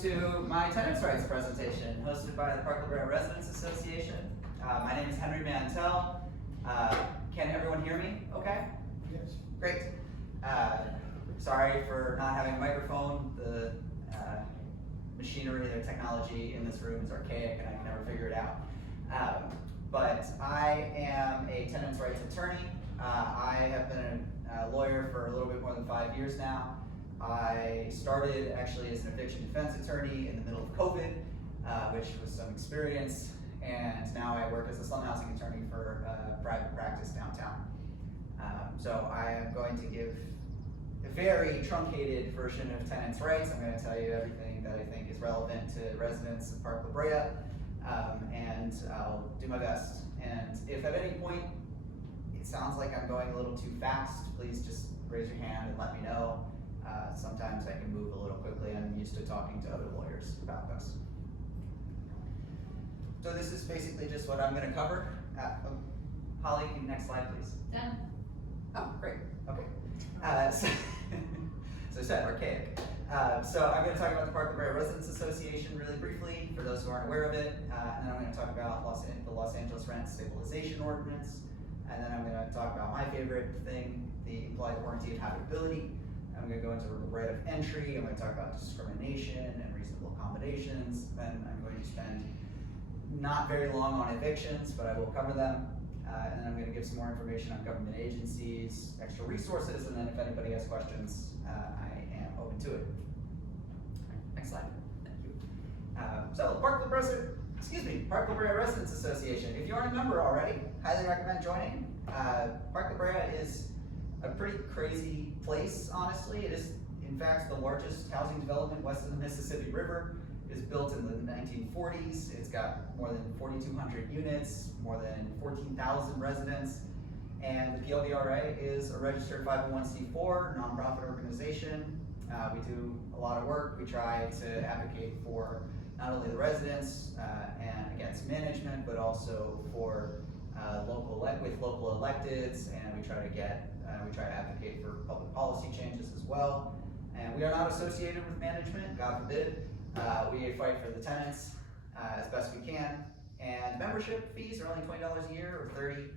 to my Tenants Rights presentation, hosted by the PLBRA Residents Association. My name is Henry Mantel. Can everyone hear me okay? Yes. Great. Sorry for not having a microphone. The machinery, the technology in this room is archaic and I can never figure it out. But I am a tenants rights attorney. I have been a lawyer for a little bit more than 5 years now. I started actually as an eviction defense attorney in the middle of COVID, which was some experience, and now I work as a slum housing attorney for private practice downtown. So I am going to give a very truncated version of tenants' rights. I'm going to tell you everything that I think is relevant to residents of Park La Brea, and I'll do my best. And if at any point it sounds like I'm going a little too fast, please just raise your hand and let me know. Sometimes I can move a little quickly. I'm used to talking to other lawyers about this. So this is basically just what I'm going to cover. Holly, next slide, please. Done. Oh, great. Okay. So I said archaic. So I'm going to talk about the Park La Brea Residents Association really briefly, for those who aren't aware of it. And then I'm going to talk about the Los Angeles Rent Stabilization Ordinance. And then I'm going to talk about my favorite thing, the implied warranty of habitability. I'm going to go into right of entry. I'm going to talk about discrimination and reasonable accommodations. Then I'm going to spend not very long on evictions, but I will cover them. And then I'm going to give some more information on government agencies, extra resources, and then if anybody has questions, I am open to it. Next slide. Thank you. So Park La Brea Residents Association. If you aren't a member already, highly recommend joining. Park La Brea is a pretty crazy place, honestly. It is, in fact, the largest housing development west of the Mississippi River. It was built in the 1940s. It's got more than 4,200 units, more than 14,000 residents, and the PLBRA is a registered 501c4 nonprofit organization. We do a lot of work. We try to advocate for not only the residents and against management, but also for local electeds, and we try to advocate for public policy changes as well. And we are not associated with management, God forbid. We fight for the tenants as best we can. And membership fees are only $20 a year or $30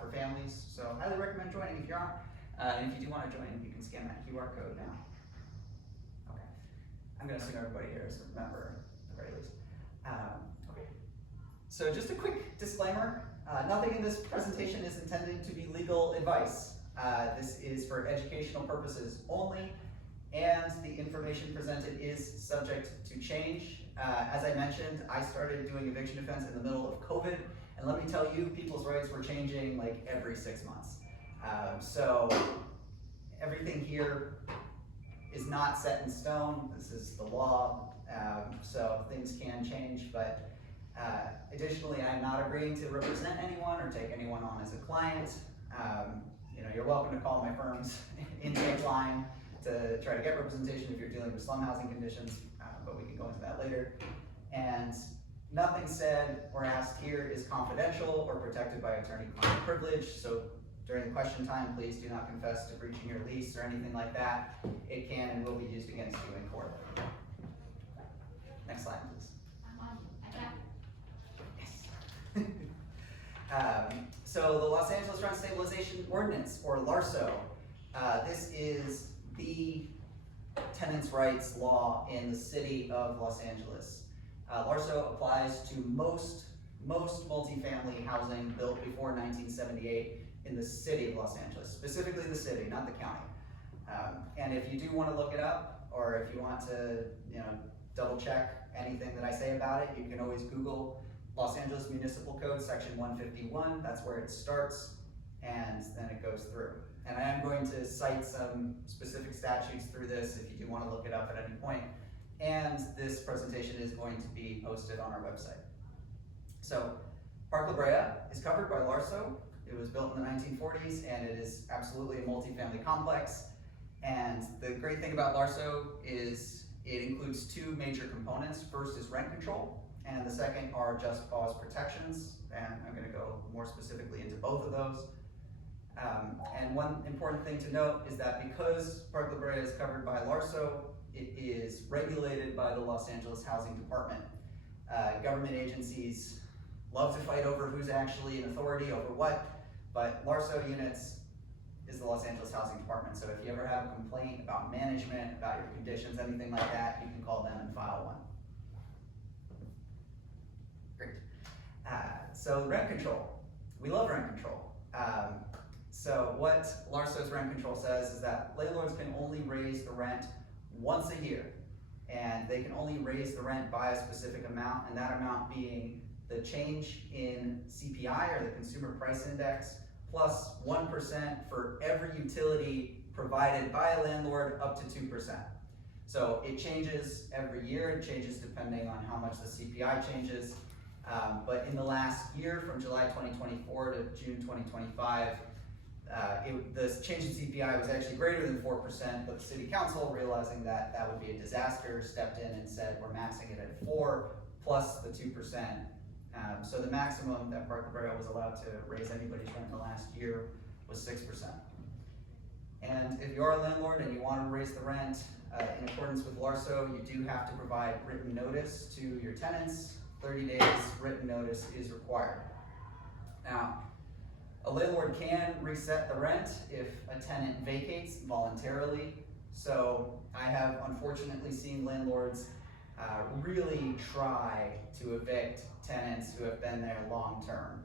for families. So highly recommend joining if you're on. And if you do want to join, you can scan that QR code now. Okay. I'm going to assume everybody here is a member at the very least. Okay. So just a quick disclaimer. Nothing in this presentation is intended to be legal advice. This is for educational purposes only, and the information presented is subject to change. As I mentioned, I started doing eviction defense in the middle of COVID, and let me tell you, people's rights were changing like every 6 months. So everything here is not set in stone. This is the law, so things can change, but additionally, I'm not agreeing to represent anyone or take anyone on as a client. You're welcome to call my firm's intake line to try to get representation if you're dealing with slum housing conditions, but we can go into that later. And nothing said or asked here is confidential or protected by attorney-client privilege. So during the question time, please do not confess to breaching your lease or anything like that. It can and will be used against you in court. Next slide, please. So the Los Angeles Rent Stabilization Ordinance, or LARSO, this is the tenants' rights law in the city of Los Angeles. LARSO applies to most multifamily housing built before 1978 in the city of Los Angeles, specifically the city, not the county. And if you do want to look it up, or if you want to double check anything that I say about it, you can always Google Los Angeles Municipal Code section 151, that's where it starts, and then it goes through. And I am going to cite some specific statutes through this if you do want to look it up at any point. And this presentation is going to be posted on our website. So Park La Brea is covered by LARSO. It was built in the 1940s, and it is absolutely a multifamily complex. And the great thing about LARSO is it includes two major components. First is rent control, and the second are just cause protections, and I'm going to go more specifically into both of those. And one important thing to note is that because Park La Brea is covered by LARSO, it is regulated by the Los Angeles Housing Department. Government agencies love to fight over who's actually in authority over what, but LARSO units is the Los Angeles Housing Department. So if you ever have a complaint about management, about your conditions, anything like that, you can call them and file one. Great. So rent control. We love rent control. So what LARSO's rent control says is that landlords can only raise the rent once a year, and they can only raise the rent by a specific amount, and that amount being the change in CPI, or the Consumer Price Index, plus 1% for every utility provided by a landlord up to 2%. So it changes every year, it changes depending on how much the CPI changes. But in the last year, from July 2024 to June 2025, the change in CPI was actually greater than 4%, but the city council, realizing that that would be a disaster, stepped in and said, we're maxing it at 4 plus the 2%. So the maximum that PLBRA was allowed to raise anybody's rent in the last year was 6%. And if you are a landlord and you want to raise the rent, in accordance with LARSO, you do have to provide written notice to your tenants. 30 days written notice is required. Now, a landlord can reset the rent if a tenant vacates voluntarily. So I have unfortunately seen landlords really try to evict tenants who have been there long term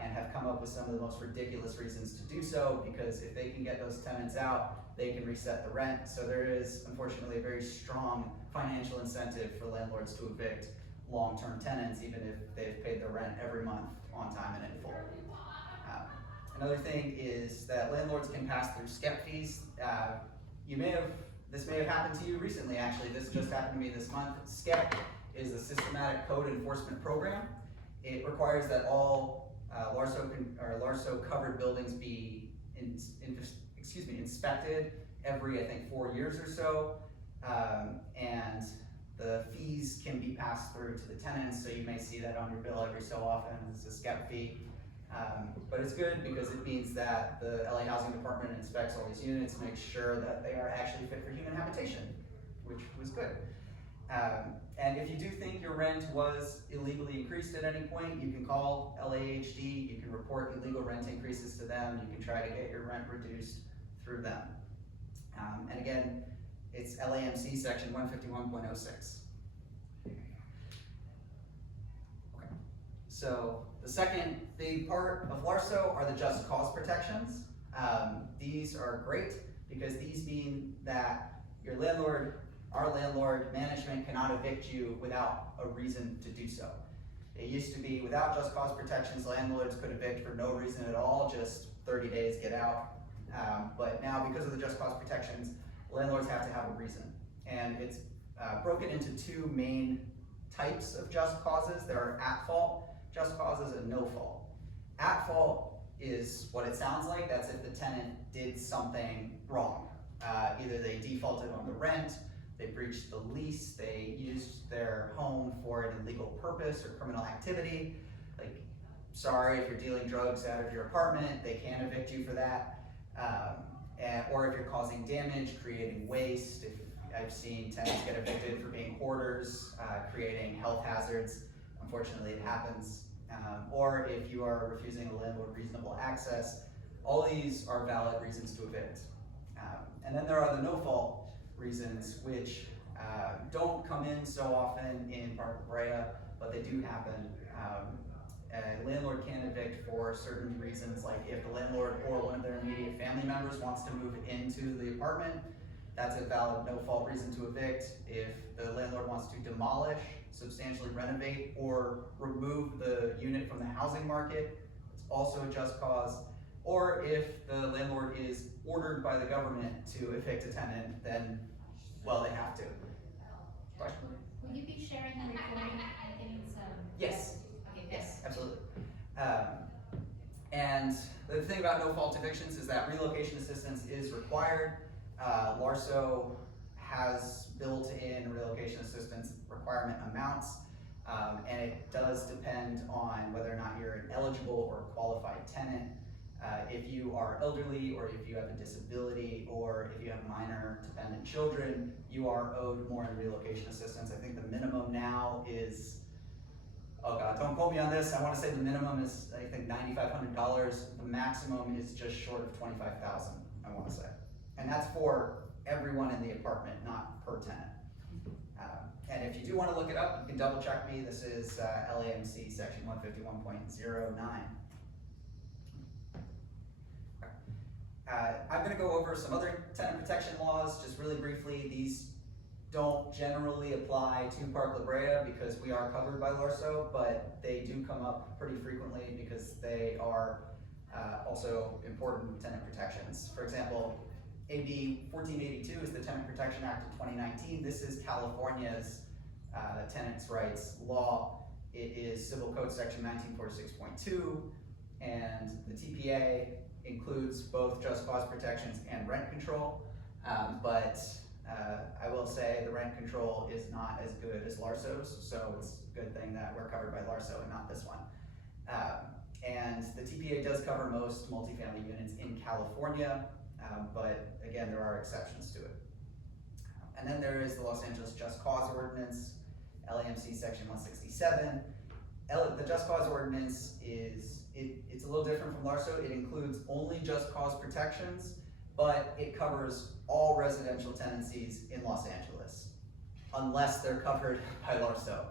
and have come up with some of the most ridiculous reasons to do so, because if they can get those tenants out, they can reset the rent. So there is unfortunately a very strong financial incentive for landlords to evict long-term tenants, even if they've paid their rent every month on time and in full. Another thing is that landlords can pass through SCEP fees. This may have happened to you recently, actually. This just happened to me this month. SCEP is a systematic code enforcement program. It requires that all LARSO covered buildings be inspected every, I think, 4 years or so. And the fees can be passed through to the tenants, so you may see that on your bill every so often as a SCEP fee. But it's good because it means that the LA Housing Department inspects all these units, makes sure that they are actually fit for human habitation, which was good. And if you do think your rent was illegally increased at any point, you can call LAHD, you can report illegal rent increases to them, you can try to get your rent reduced through them. And again, it's LAMC section 151.06. Okay. So the second big part of LARSO are the just cause protections. These are great because these mean that your landlord, our landlord, management cannot evict you without a reason to do so. It used to be without just cause protections, landlords could evict for no reason at all, just 30 days, get out. But now, because of the just cause protections, landlords have to have a reason. And it's broken into two main types of just causes. There are at-fault just causes and no-fault. At-fault is what it sounds like. That's if the tenant did something wrong. Either they defaulted on the rent, they breached the lease, they used their home for an illegal purpose or criminal activity. Like, sorry, if you're dealing drugs out of your apartment, they can't evict you for that. Or if you're causing damage, creating waste. If I've seen tenants get evicted for being hoarders, creating health hazards. Unfortunately, it happens. Or if you are refusing a landlord reasonable access. All these are valid reasons to evict. And then there are the no-fault reasons, which don't come in so often in PLBRA, but they do happen. A landlord can evict for certain reasons, like if the landlord or one of their immediate family members wants to move into the apartment, that's a valid no-fault reason to evict. If the landlord wants to demolish, substantially renovate, or remove the unit from the housing market, it's also a just cause. Or if the landlord is ordered by the government to evict a tenant, then, well, they have to. Question? Will you be sharing the recording? I think it's Yes. Okay. Yes, absolutely. And the thing about no-fault evictions is that relocation assistance is required. LARSO has built-in relocation assistance requirement amounts, and it does depend on whether or not you're an eligible or qualified tenant. If you are elderly, or if you have a disability, or if you have minor dependent children, you are owed more in relocation assistance. I think the minimum now is, oh God, don't quote me on this. I want to say the minimum is, I think, $9,500. The maximum is just short of $25,000, I want to say. And that's for everyone in the apartment, not per tenant. And if you do want to look it up, you can double check me. This is LAMC section 151.09. I'm going to go over some other tenant protection laws just really briefly. These don't generally apply to PLBRA because we are covered by LARSO, but they do come up pretty frequently because they are also important tenant protections. For example, AB 1482 is the Tenant Protection Act of 2019. This is California's tenants' rights law. It is Civil Code section 1946.2, and the TPA includes both just cause protections and rent control, but I will say the rent control is not as good as LARSO's, so it's a good thing that we're covered by LARSO and not this one. And the TPA does cover most multifamily units in California, but again, there are exceptions to it. And then there is the Los Angeles Just Cause Ordinance, LAMC section 167. The Just Cause Ordinance it's a little different from LARSO. It includes only just cause protections, but it covers all residential tenancies in Los Angeles, unless they're covered by LARSO.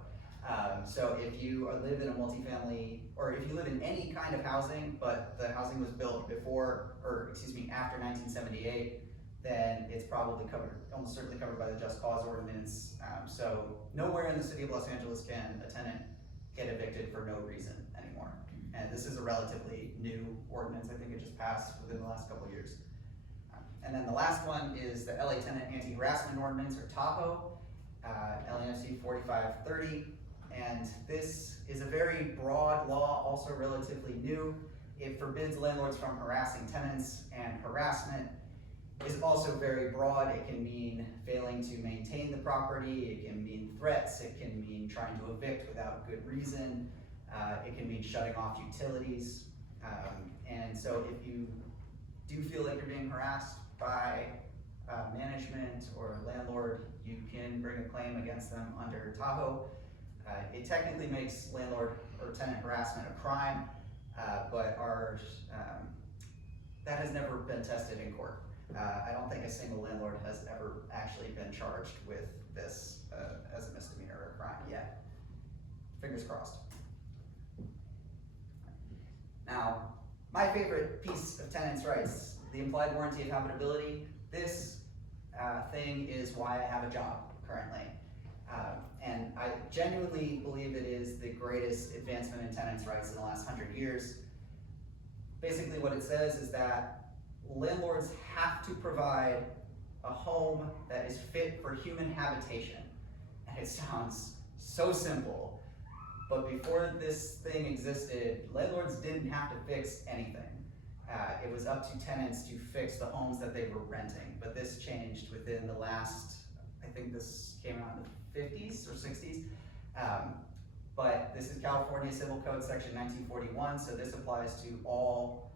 So if you live in a multifamily, or if you live in any kind of housing, but the housing was built before, or excuse me, after 1978, then it's probably covered, almost certainly covered by the Just Cause Ordinance. So nowhere in the city of Los Angeles can a tenant get evicted for no reason anymore. And this is a relatively new ordinance. I think it just passed within the last couple of years. And then the last one is the LA Tenant Anti-Harassment Ordinance, or TAHO, LAMC 4530. And this is a very broad law, also relatively new. It forbids landlords from harassing tenants, and harassment is also very broad. It can mean failing to maintain the property, it can mean threats, it can mean trying to evict without good reason, it can mean shutting off utilities. And so if you do feel like you're being harassed by management or landlord, you can bring a claim against them under TAHO. It technically makes landlord or tenant harassment a crime, but that has never been tested in court. I don't think a single landlord has ever actually been charged with this as a misdemeanor or a crime yet. Fingers crossed. Now, my favorite piece of tenants' rights, the implied warranty of habitability. This thing is why I have a job currently. And I genuinely believe it is the greatest advancement in tenants' rights in the last 100 years. Basically what it says is that landlords have to provide a home that is fit for human habitation. And it sounds so simple, but before this thing existed, landlords didn't have to fix anything. It was up to tenants to fix the homes that they were renting, but this changed within the last, I think this came out in the 50s or 60s. But this is California Civil Code section 1941, so this applies to all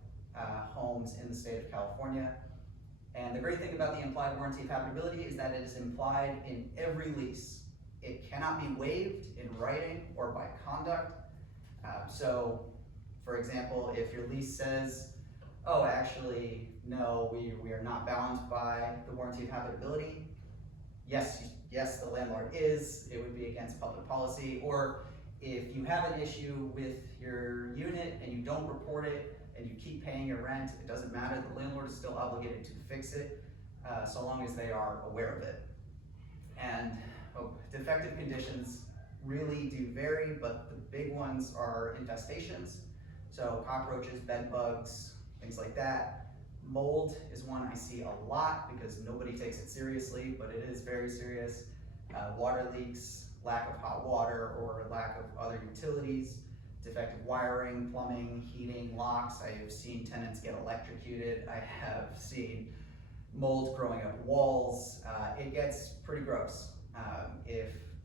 homes in the state of California. And the great thing about the implied warranty of habitability is that it is implied in every lease. It cannot be waived in writing or by conduct. So, for example, if your lease says, oh, actually, no, we are not bound by the warranty of habitability, yes, the landlord is, it would be against public policy. Or if you have an issue with your unit and you don't report it and you keep paying your rent, it doesn't matter, the landlord is still obligated to fix it so long as they are aware of it. And defective conditions really do vary, but the big ones are infestations. So cockroaches, bed bugs, things like that. Mold is one I see a lot because nobody takes it seriously, but it is very serious. Water leaks, lack of hot water or lack of other utilities, defective wiring, plumbing, heating, locks. I have seen tenants get electrocuted. I have seen mold growing up walls. It gets pretty gross.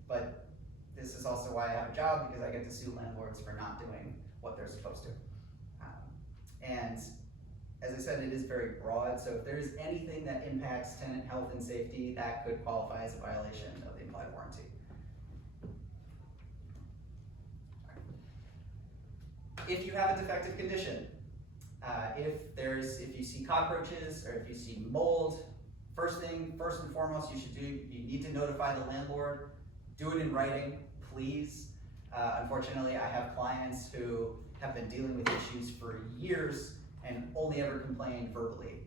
But this is also why I have a job, because I get to sue landlords for not doing what they're supposed to. And as I said, it is very broad, so if there is anything that impacts tenant health and safety, that could qualify as a violation of the implied warranty. If you have a defective condition, if you see cockroaches or if you see mold, first and foremost you need to notify the landlord. Do it in writing, please. Unfortunately, I have clients who have been dealing with issues for years and only ever complain verbally,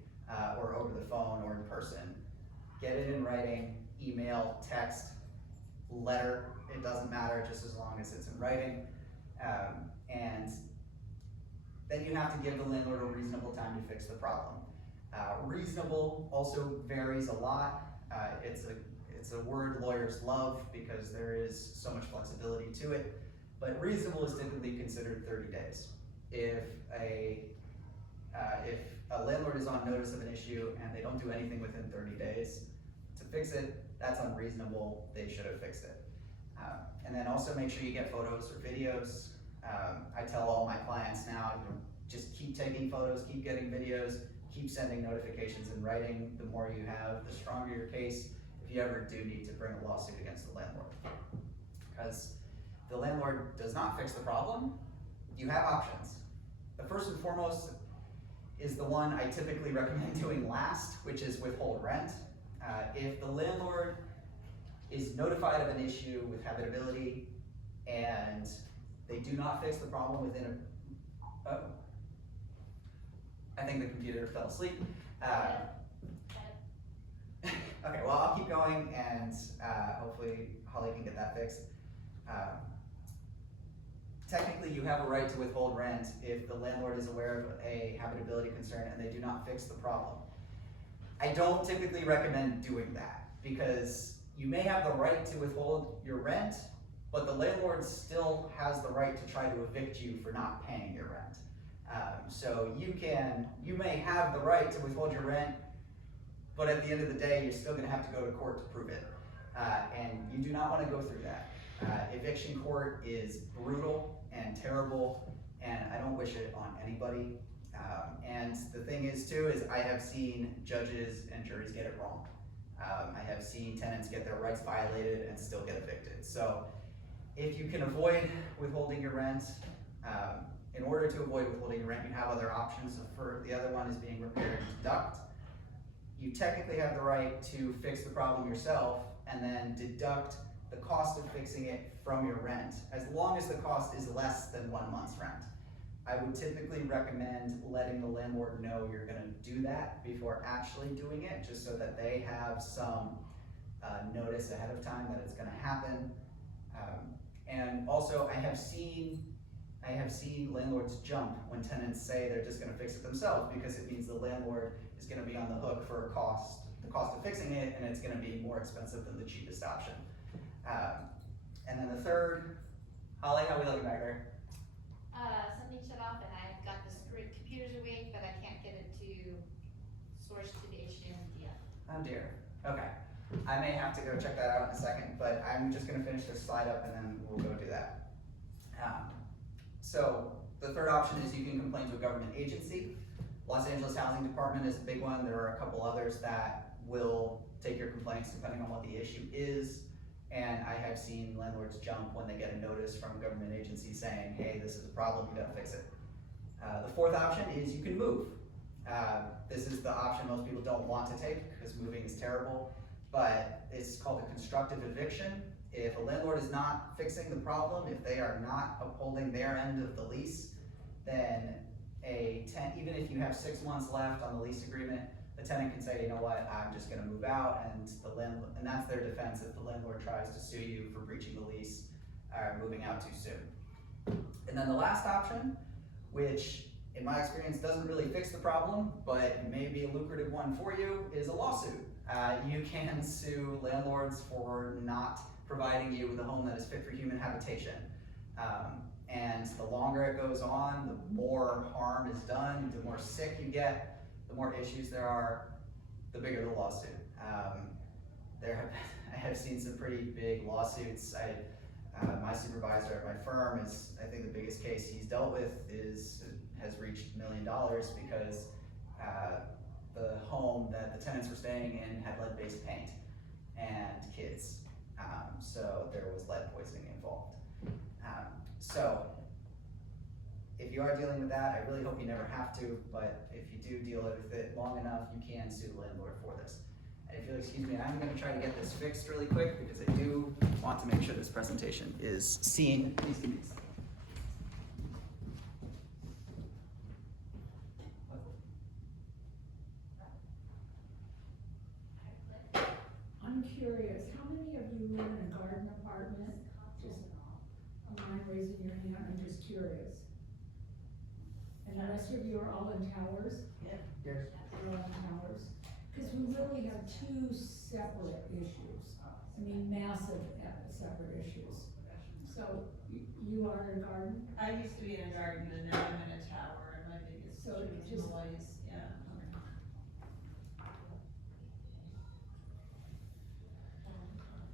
or over the phone or in person. Get it in writing, email, text, letter, it doesn't matter, just as long as it's in writing. And then you have to give the landlord a reasonable time to fix the problem. Reasonable also varies a lot. It's a word lawyers love because there is so much flexibility to it, but reasonable is typically considered 30 days. If a landlord is on notice of an issue and they don't do anything within 30 days to fix it, that's unreasonable, they should have fixed it. And then also make sure you get photos or videos. I tell all my clients now, just keep taking photos, keep getting videos, keep sending notifications in writing. The more you have, the stronger your case if you ever do need to bring a lawsuit against the landlord. Because if the landlord does not fix the problem, you have options. The first and foremost is the one I typically recommend doing last, which is withhold rent. If the landlord is notified of an issue with habitability and they do not fix the problem within I think the computer fell asleep. Okay, well, I'll keep going and hopefully Holly can get that fixed. Technically, you have a right to withhold rent if the landlord is aware of a habitability concern and they do not fix the problem. I don't typically recommend doing that because you may have the right to withhold your rent, but the landlord still has the right to try to evict you for not paying your rent. So you may have the right to withhold your rent, but at the end of the day, you're still gonna have to go to court to prove it. And you do not wanna go through that. Eviction court is brutal and terrible, and I don't wish it on anybody. And the thing is too, is I have seen judges and juries get it wrong. I have seen tenants get their rights violated and still get evicted. So if you can avoid withholding your rent, in order to avoid withholding your rent, you have other options. The other one is being repaired and deduct. You technically have the right to fix the problem yourself and then deduct the cost of fixing it from your rent, as long as the cost is less than 1 month's rent. I would typically recommend letting the landlord know you're gonna do that before actually doing it, just so that they have some notice ahead of time that it's gonna happen. And also, I have seen landlords jump when tenants say they're just gonna fix it themselves, because it means the landlord is gonna be on the hook for the cost of fixing it, and it's gonna be more expensive than the cheapest option. And then the third, Holly, how are we looking back there? Something shut off and I've got the computer's awake, but I can't get it to source to the HDMI. Oh dear, okay. I may have to go check that out in a second, but I'm just gonna finish this slide up and then we'll go do that. So the third option is you can complain to a government agency. Los Angeles Housing Department is a big one. There are a couple others that will take your complaints depending on what the issue is. And I have seen landlords jump when they get a notice from a government agency saying, hey, this is a problem, you gotta fix it. The fourth option is you can move. This is the option most people don't want to take because moving is terrible, but it's called a constructive eviction. If a landlord is not fixing the problem, if they are not upholding their end of the lease, then even if you have 6 months left on the lease agreement, the tenant can say, you know what, I'm just gonna move out, and that's their defense if the landlord tries to sue you for breaching the lease or moving out too soon. And then the last option, which in my experience doesn't really fix the problem, but may be a lucrative one for you, is a lawsuit. You can sue landlords for not providing you with a home that is fit for human habitation. And the longer it goes on, the more harm is done, the more sick you get, the more issues there are, the bigger the lawsuit. I have seen some pretty big lawsuits. My supervisor at my firm I think the biggest case he's dealt with has reached $1 million because the home that the tenants were staying in had lead-based paint and kids. So there was lead poisoning involved. So if you are dealing with that, I really hope you never have to, but if you do deal with it long enough, you can sue the landlord for this. And if you'll excuse me, I'm gonna try to get this fixed really quick because I do want to make sure this presentation is seen. Please give me a second. I'm curious, how many of you live in a garden apartment? Just, you mind raising your hand, I'm just curious. And the rest of you are all in towers? Yes. You're all in towers? Cause we really have two separate issues. I mean, massive separate issues. So, you are in a garden? I used to be in a garden and now I'm in a tower, and my biggest So issue is just- noise, yeah.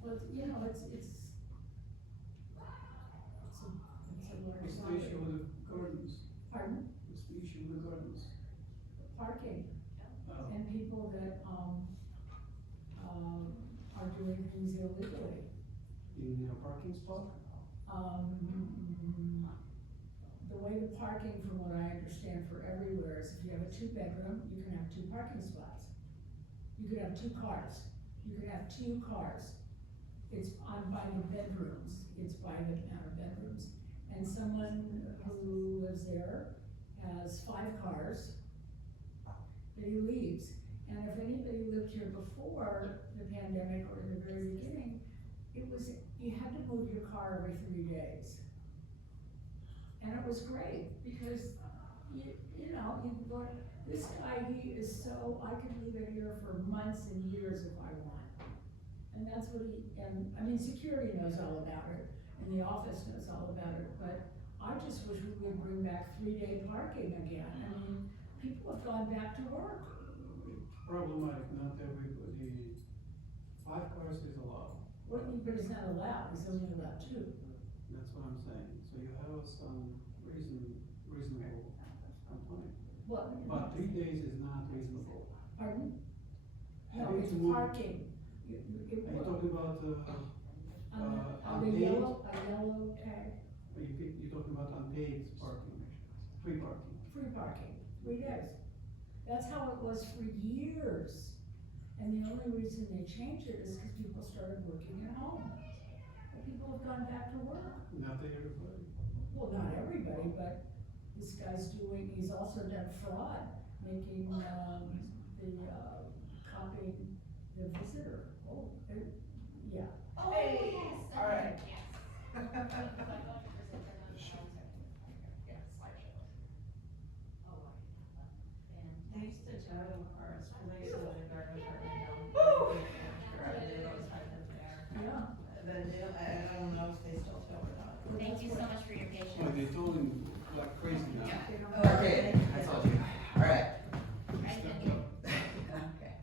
Well, you know, it's a large What's the property. issue with the gardens? Pardon? What's the issue with the gardens? Parking. Oh, And people that, are doing things illegally. you need a parking spot? The way the parking, from what I understand for everywhere, is if you have a 2-bedroom, you can have 2 parking spots. You could have 2 cars. You could have 2 cars. It's by the bedrooms, it's by the amount of bedrooms. And someone who lives there has 5 cars that he leaves. And if anybody lived here before the pandemic or in the very beginning, it was, you had to move your car every 3 days. And it was great, because you know, you go, this guy, he is so, I could leave it here for months and years if I want. And that's what and I mean, security knows all about it, and the office knows all about it, but I just wish we would bring back 3-day parking again. I mean, people have gone back to work. Problematic, not everybody, 5 cars is allowed. But it's not allowed, it's only allowed 2. That's what I'm saying, so you have some reasonable complaint. What? But 3 days is not reasonable. Pardon? No, Having it's to move- parking. Are you talking about, On the unpaid? yellow tag, You're talking about unpaid parking, free parking? free parking, 3 days. That's how it was for years. And the only reason they changed it is because people started working at home. And people have gone back to work. Not everybody. Well, not everybody, but this guy's he's also done fraud, making, copying the visitor. Oh, yeah. Hey, all right. They used to tow cars, cause I used to live in a garden apartment down. And they always had them there. Yeah. But I don't know if they still tow or not. Thank you so much for your Oh, patience. they're towing like crazy now. Okay, I told you. All right. Right, then. Okay.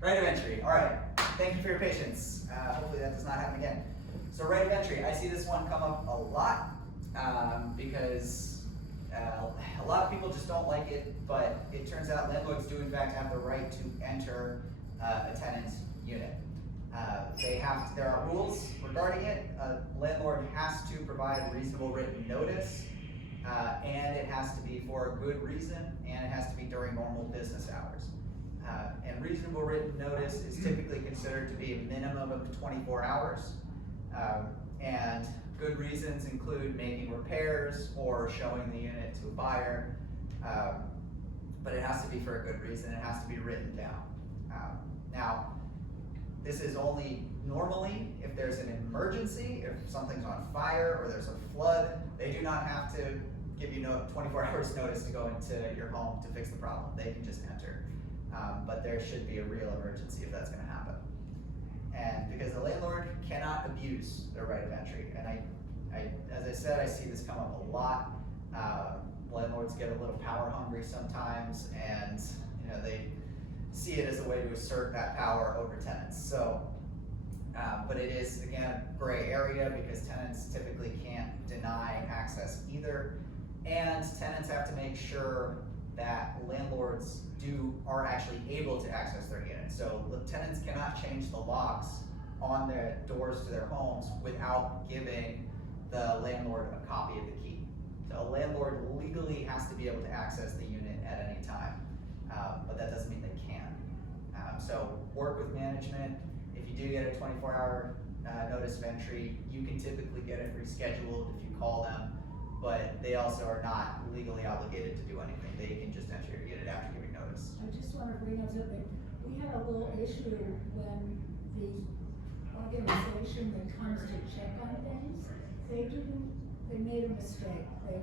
Right of entry, all right. Thank you for your patience. Hopefully that does not happen again. So right of entry, I see this one come up a lot, because a lot of people just don't like it, but it turns out landlords do in fact have the right to enter a tenant's unit. There are rules regarding it. A landlord has to provide reasonable written notice, and it has to be for a good reason, and it has to be during normal business hours. And reasonable written notice is typically considered to be a minimum of 24 hours. And good reasons include making repairs or showing the unit to a buyer. But it has to be for a good reason, it has to be written down. Now, this is only normally if there's an emergency, if something's on fire or there's a flood, they do not have to give you 24 hours notice to go into your home to fix the problem. They can just enter. But there should be a real emergency if that's gonna happen. And because the landlord cannot abuse their right of entry, and as I said, I see this come up a lot. Landlords get a little power hungry sometimes, and they see it as a way to assert that power over tenants. So, but it is again gray area because tenants typically can't deny access either, and tenants have to make sure that landlords are actually able to access their units. So the tenants cannot change the locks on their doors to their homes without giving the landlord a copy of the key. So a landlord legally has to be able to access the unit at any time, but that doesn't mean they can. So work with management. If you do get a 24-hour notice of entry, you can typically get it rescheduled if you call them, but they also are not legally obligated to do anything. They can just enter your unit after giving notice. I just wanna bring up something, we had a little issue when the organization that comes to check on things, they made a mistake. They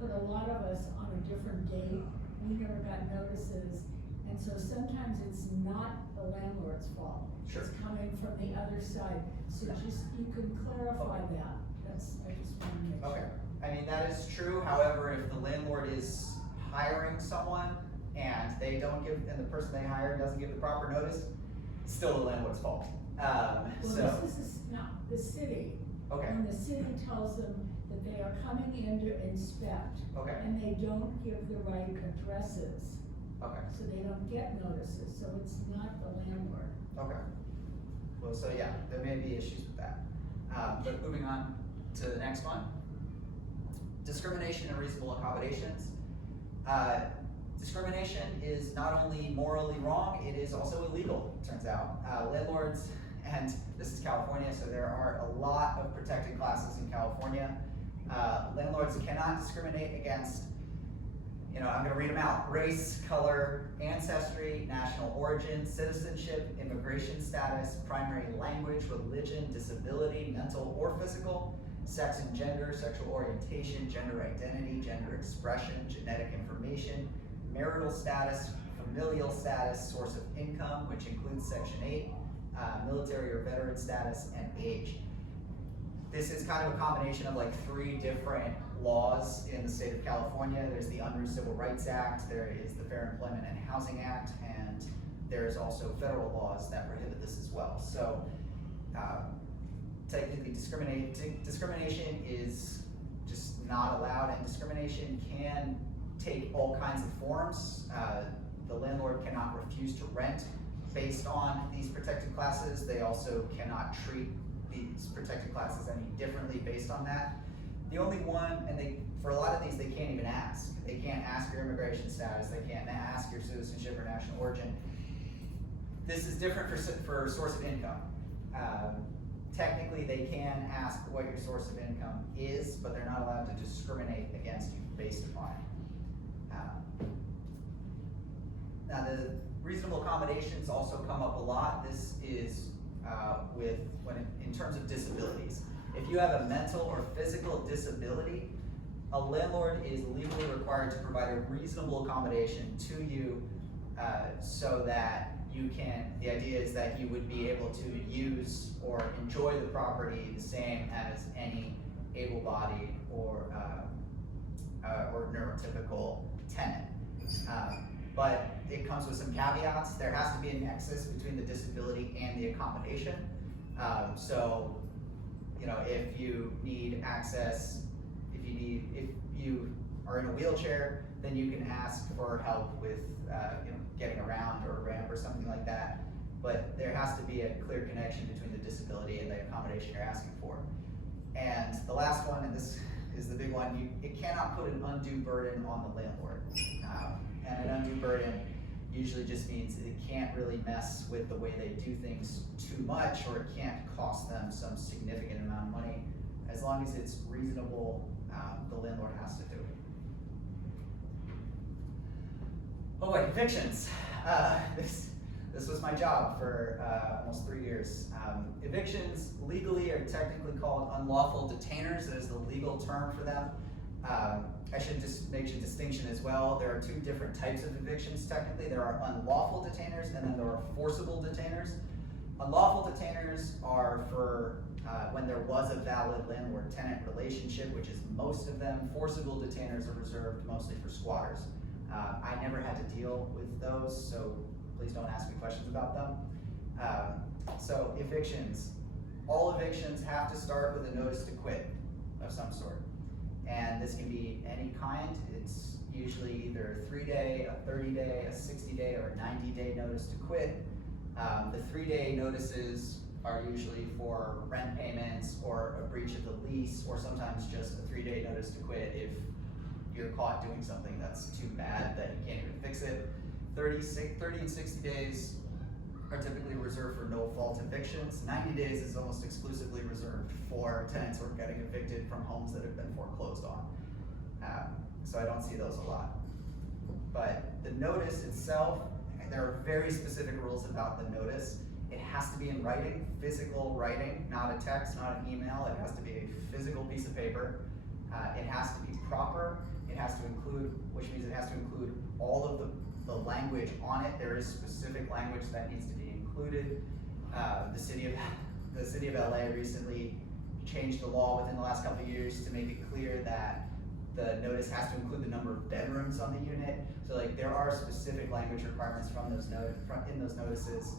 put a lot of us on a different date, we never got notices, and so sometimes it's not the landlord's fault. Sure. It's coming from the other side, so just, you can clarify that, I just wanna make sure. Okay, I mean, that is true, however, if the landlord is hiring someone and and the person they hire doesn't give the proper notice, it's still the landlord's fault. Well, this is not the city. Okay. When the city tells them that they are coming in to inspect. Okay. And they don't give the right addresses, Okay, so they don't get notices, so it's not the landlord. okay. Well, so yeah, there may be issues with that. But moving on to the next one. Discrimination and reasonable accommodations. Discrimination is not only morally wrong, it is also illegal, it turns out. Landlords, and this is California, so there are a lot of protected classes in California. Landlords cannot discriminate against, I'm gonna read them out: race, color, ancestry, national origin, citizenship, immigration status, primary language, religion, disability, mental or physical, sex and gender, sexual orientation, gender identity, gender expression, genetic information, marital status, familial status, source of income, which includes Section 8, military or veteran status, and age. This is kind of a combination of like 3 different laws in the state of California. There's the Unruh Civil Rights Act, there is the Fair Employment and Housing Act, and there's also federal laws that prohibit this as well. So technically discrimination is just not allowed, and discrimination can take all kinds of forms. The landlord cannot refuse to rent based on these protected classes. They also cannot treat these protected classes any differently based on that. The only one, and for a lot of these, they can't even ask. They can't ask your immigration status, they can't ask your citizenship or national origin. This is different for source of income. Technically, they can ask what your source of income is, but they're not allowed to discriminate against you based upon it. Now, the reasonable accommodations also come up a lot. This is in terms of disabilities. If you have a mental or physical disability, a landlord is legally required to provide a reasonable accommodation to you so that the idea is that you would be able to use or enjoy the property the same as any able-bodied or neurotypical tenant. But it comes with some caveats. There has to be a nexus between the disability and the accommodation. So, if you need access, if you are in a wheelchair, then you can ask for help with, getting around, or a ramp or something like that. But there has to be a clear connection between the disability and the accommodation you're asking for. And the last one, and this is the big one, it cannot put an undue burden on the landlord. And an undue burden usually just means it can't really mess with the way they do things too much, or it can't cost them some significant amount of money. As long as it's reasonable, the landlord has to do it. Oh wait, evictions. This was my job for almost 3 years. Evictions legally are technically called unlawful detainers. That is the legal term for them. I should just make a distinction as well. There are 2 different types of evictions technically. There are unlawful detainers, and then there are forcible detainers. Unlawful detainers are for when there was a valid landlord-tenant relationship, which is most of them. Forcible detainers are reserved mostly for squatters. I never had to deal with those, so please don't ask me questions about them. So evictions. All evictions have to start with a notice to quit of some sort. And this can be any kind. It's usually either a 3-day, a 30-day, a 60-day, or a 90-day notice to quit. The 3-day notices are usually for rent payments or a breach of the lease, or sometimes just a 3-day notice to quit if you're caught doing something that's too bad that you can't even fix it. 30 and 60 days are typically reserved for no-fault evictions. 90 days is almost exclusively reserved for tenants who are getting evicted from homes that have been foreclosed on. So I don't see those a lot. But the notice itself, there are very specific rules about the notice. It has to be in writing, physical writing, not a text, not an email. It has to be a physical piece of paper. It has to be proper. It has to include, which means it has to include all of the language on it. There is specific language that needs to be included. The city of LA recently changed the law within the last couple of years to make it clear that the notice has to include the number of bedrooms on the unit. So like there are specific language requirements from those in those notices,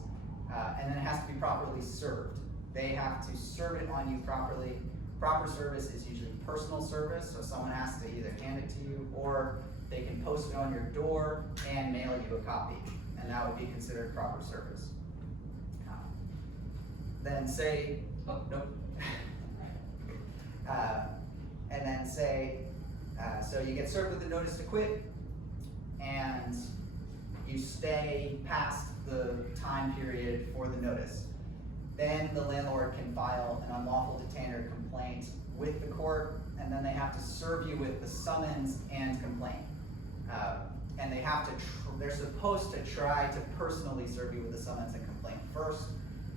and then it has to be properly served. They have to serve it on you properly. Proper service is usually personal service, so someone has to either hand it to you or they can post it on your door and mail you a copy, and that would be considered proper service. Then say, oh, nope. And then say, so you get served with the notice to quit, and you stay past the time period for the notice. Then the landlord can file an unlawful detainer complaint with the court, and then they have to serve you with the summons and complaint. And they have to, they're supposed to try to personally serve you with the summons and complaint first.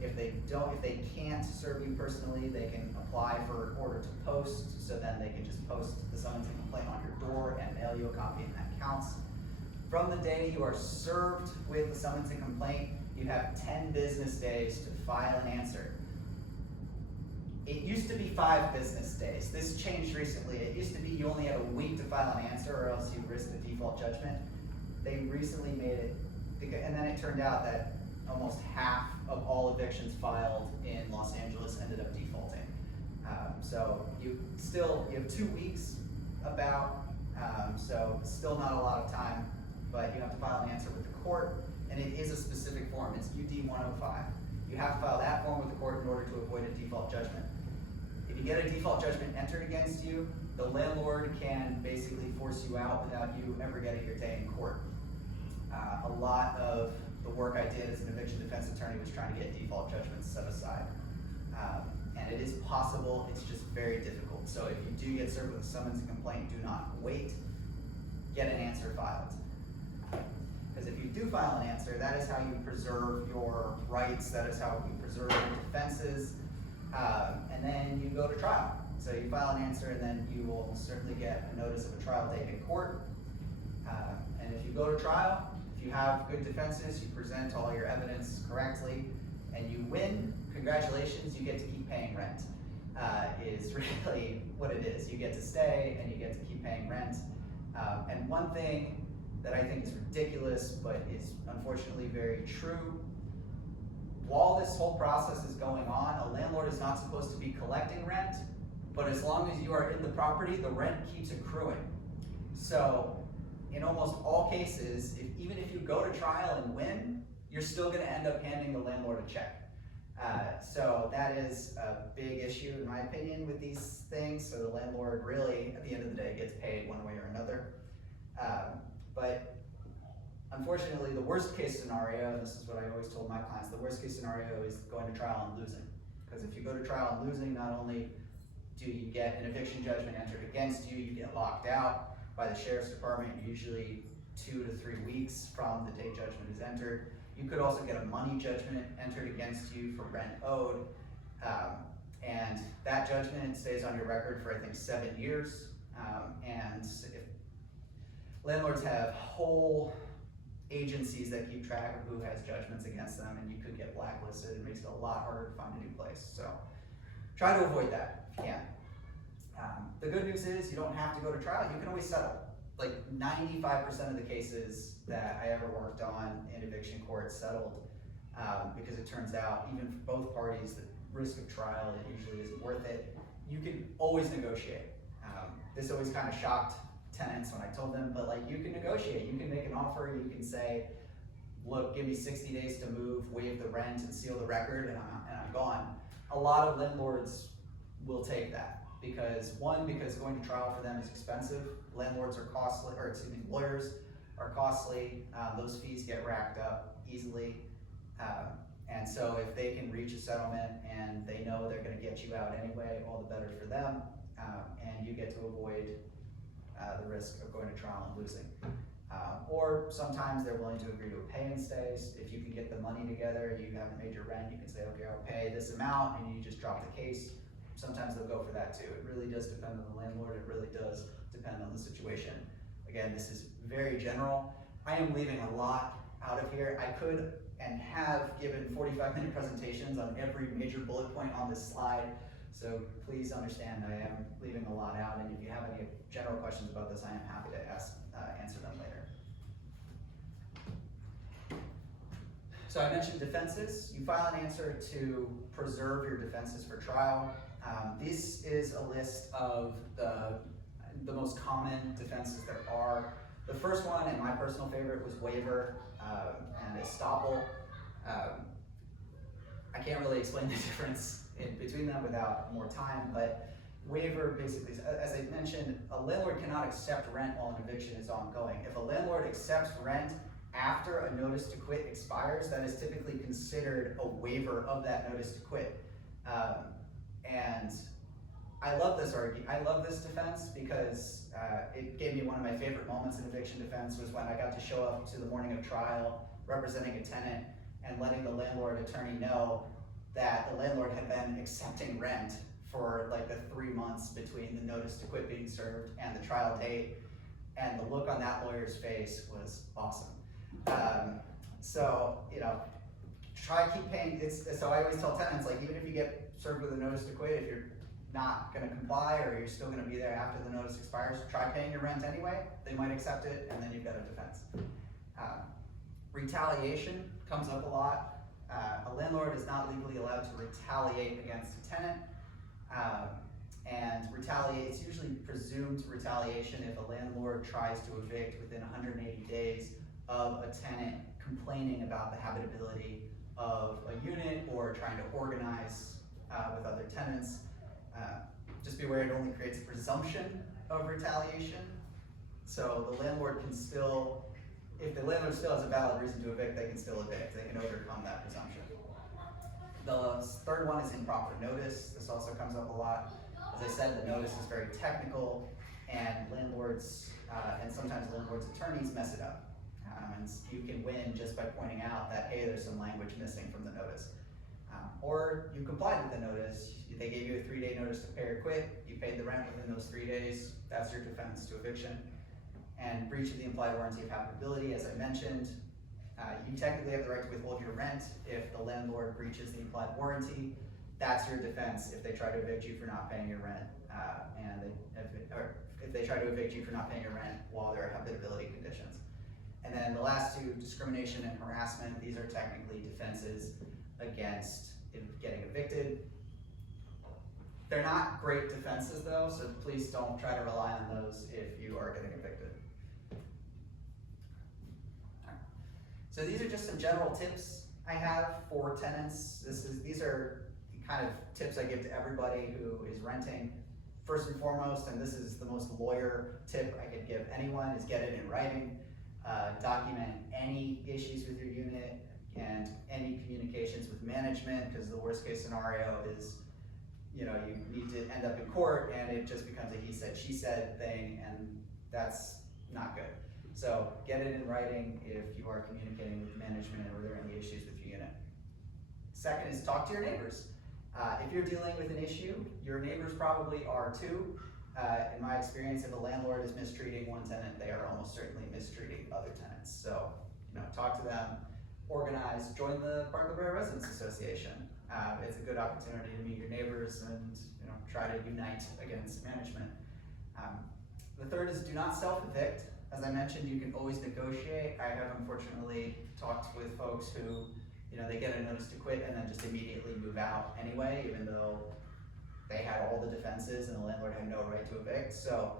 If they can't serve you personally, they can apply for an order to post, so then they can just post the summons and complaint on your door and mail you a copy, and that counts. From the day you are served with the summons and complaint, you have 10 business days to file an answer. It used to be 5 business days. This changed recently. It used to be you only had a week to file an answer or else you risked a default judgment. They recently made it, and then it turned out that almost half of all evictions filed in Los Angeles ended up defaulting. So you have 2 weeks about, so still not a lot of time, but you have to file an answer with the court, and it is a specific form. It's UD 105. You have to file that form with the court in order to avoid a default judgment. If you get a default judgment entered against you, the landlord can basically force you out without you ever getting your day in court. A lot of the work I did as an eviction defense attorney was trying to get default judgments set aside. And it is possible, it's just very difficult. So if you do get served with a summons and complaint, do not wait, get an answer filed. Because if you do file an answer, that is how you preserve your rights, that is how you preserve your defenses, and then you go to trial. So you file an answer, and then you will certainly get a notice of a trial date in court. And if you go to trial, if you have good defenses, you present all your evidence correctly, and you win, congratulations, you get to keep paying rent, is really what it is. You get to stay, and you get to keep paying rent. And one thing that I think is ridiculous, but is unfortunately very true, while this whole process is going on, a landlord is not supposed to be collecting rent, but as long as you are in the property, the rent keeps accruing. So in almost all cases, even if you go to trial and win, you're still gonna end up handing the landlord a check. So that is a big issue in my opinion with these things. So the landlord really, at the end of the day, gets paid one way or another. But unfortunately, the worst case scenario, and this is what I always told my clients, the worst case scenario is going to trial and losing. Because if you go to trial and losing, not only do you get an eviction judgment entered against you, you get locked out by the sheriff's department, usually 2 to 3 weeks from the day judgment is entered. You could also get a money judgment entered against you for rent owed. And that judgment stays on your record for I think 7 years. And if landlords have whole agencies that keep track of who has judgments against them, and you could get blacklisted. It makes it a lot harder to find a new place. So try to avoid that if you can. The good news is you don't have to go to trial. You can always settle. Like 95% of the cases that I ever worked on in eviction court settled because it turns out even for both parties, the risk of trial, it usually isn't worth it. You can always negotiate. This always kind of shocked tenants when I told them, but like, you can negotiate, you can make an offer, you can say, look, give me 60 days to move, waive the rent and seal the record, and I'm gone. A lot of landlords will take that, because going to trial for them is expensive, landlords are costly, or excuse me, lawyers are costly, those fees get racked up easily. And so if they can reach a settlement and they know they're gonna get you out anyway, all the better for them, and you get to avoid the risk of going to trial and losing. Or sometimes they're willing to agree to a pay and stay. If you can get the money together, you haven't made your rent, you can say, okay, I'll pay this amount, and you just drop the case. Sometimes they'll go for that too. It really does depend on the landlord, it really does depend on the situation. Again, this is very general. I am leaving a lot out of here. I could and have given 45-minute presentations on every major bullet point on this slide. So please understand I am leaving a lot out, and if you have any general questions about this, I am happy to answer them later. So I mentioned defenses. You file an answer to preserve your defenses for trial. This is a list of the most common defenses there are. The first one, and my personal favorite, was waiver and estoppel. I can't really explain the difference in between them without more time, but waiver basically, as I mentioned, a landlord cannot accept rent while an eviction is ongoing. If a landlord accepts rent after a notice to quit expires, that is typically considered a waiver of that notice to quit. And I love this defense because it gave me one of my favorite moments in eviction defense was when I got to show up to the morning of trial representing a tenant and letting the landlord attorney know that the landlord had been accepting rent for like the 3 months between the notice to quit being served and the trial date. And the look on that lawyer's face was awesome. So, you know, try to keep paying. So I always tell tenants, like, even if you get served with a notice to quit, if you're not gonna comply or you're still gonna be there after the notice expires, try paying your rent anyway. They might accept it, and then you've got a defense. Retaliation comes up a lot. A landlord is not legally allowed to retaliate against a tenant. And it's usually presumed retaliation if a landlord tries to evict within 180 days of a tenant complaining about the habitability of a unit or trying to organize with other tenants. Just be aware it only creates a presumption of retaliation. So the landlord can still, if the landlord still has a valid reason to evict, they can still evict. They can overcome that presumption. The third one is improper notice. This also comes up a lot. As I said, the notice is very technical, and landlords, and sometimes landlords' attorneys mess it up. And you can win just by pointing out that, hey, there's some language missing from the notice. Or you complied with the notice. They gave you a 3-day notice to pay or quit. You paid the rent within those 3 days. That's your defense to eviction. And breach of the implied warranty of habitability, as I mentioned. You technically have the right to withhold your rent if the landlord breaches the implied warranty. That's your defense if they try to evict you for not paying your rent, if they try to evict you for not paying your rent while there are habitability conditions. And then the last two, discrimination and harassment. These are technically defenses against getting evicted. They're not great defenses though, so please don't try to rely on those if you are getting evicted. So these are just some general tips I have for tenants. These are kind of tips I give to everybody who is renting. First and foremost, and this is the most lawyer tip I could give anyone, is get it in writing. Document any issues with your unit and any communications with management, because the worst case scenario is, you know, you need to end up in court and it just becomes a he said, she said thing, and that's not good. So get it in writing if you are communicating with management or there are any issues with your unit. Second is talk to your neighbors. If you're dealing with an issue, your neighbors probably are too. In my experience, if a landlord is mistreating one tenant, they are almost certainly mistreating other tenants. So, you know, talk to them, organize, join the PLBRA Residents Association. It's a good opportunity to meet your neighbors and, you know, try to unite against management. The third is do not self-evict. As I mentioned, you can always negotiate. I have unfortunately talked with folks who, you know, they get a notice to quit and then just immediately move out anyway, even though they had all the defenses and the landlord had no right to evict. So,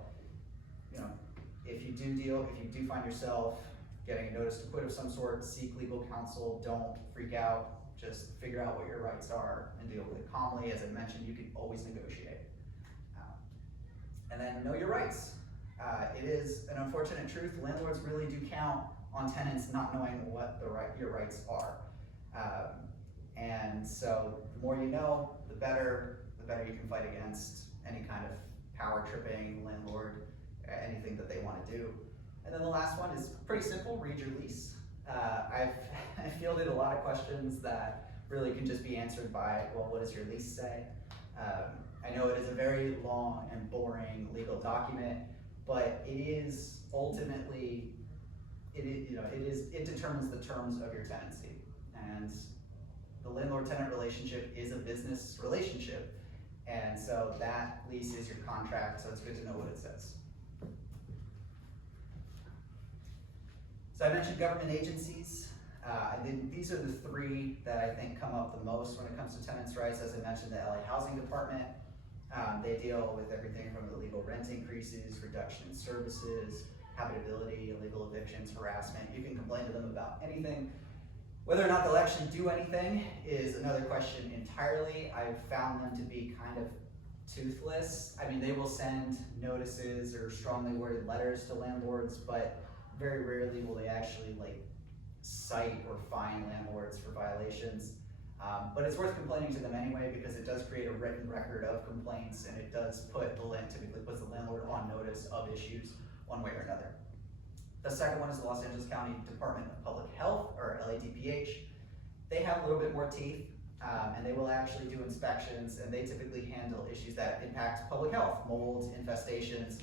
you know, if you do find yourself getting a notice to quit of some sort, seek legal counsel, don't freak out, just figure out what your rights are and deal with it calmly. As I mentioned, you can always negotiate. And then know your rights. It is an unfortunate truth, landlords really do count on tenants not knowing what your rights are. And so the more you know, the better you can fight against any kind of power tripping, landlord, anything that they want to do. And then the last one is pretty simple, read your lease. I've fielded a lot of questions that really can just be answered by, well, what does your lease say? I know it is a very long and boring legal document, but it is ultimately, it determines the terms of your tenancy. And the landlord-tenant relationship is a business relationship. And so that lease is your contract, so it's good to know what it says. So I mentioned government agencies. These are the three that I think come up the most when it comes to tenants' rights. As I mentioned, the LA Housing Department. They deal with everything from illegal rent increases, reduction in services, habitability, illegal evictions, harassment. You can complain to them about anything. Whether or not they'll actually do anything is another question entirely. I've found them to be kind of toothless. I mean, they will send notices or strongly worded letters to landlords, but very rarely will they actually cite or fine landlords for violations. But it's worth complaining to them anyway, because it does create a written record of complaints, and it does typically puts the landlord on notice of issues one way or another. The second one is the Los Angeles County Department of Public Health, or LADPH. They have a little bit more teeth, and they will actually do inspections, and they typically handle issues that impact public health, mold, infestations,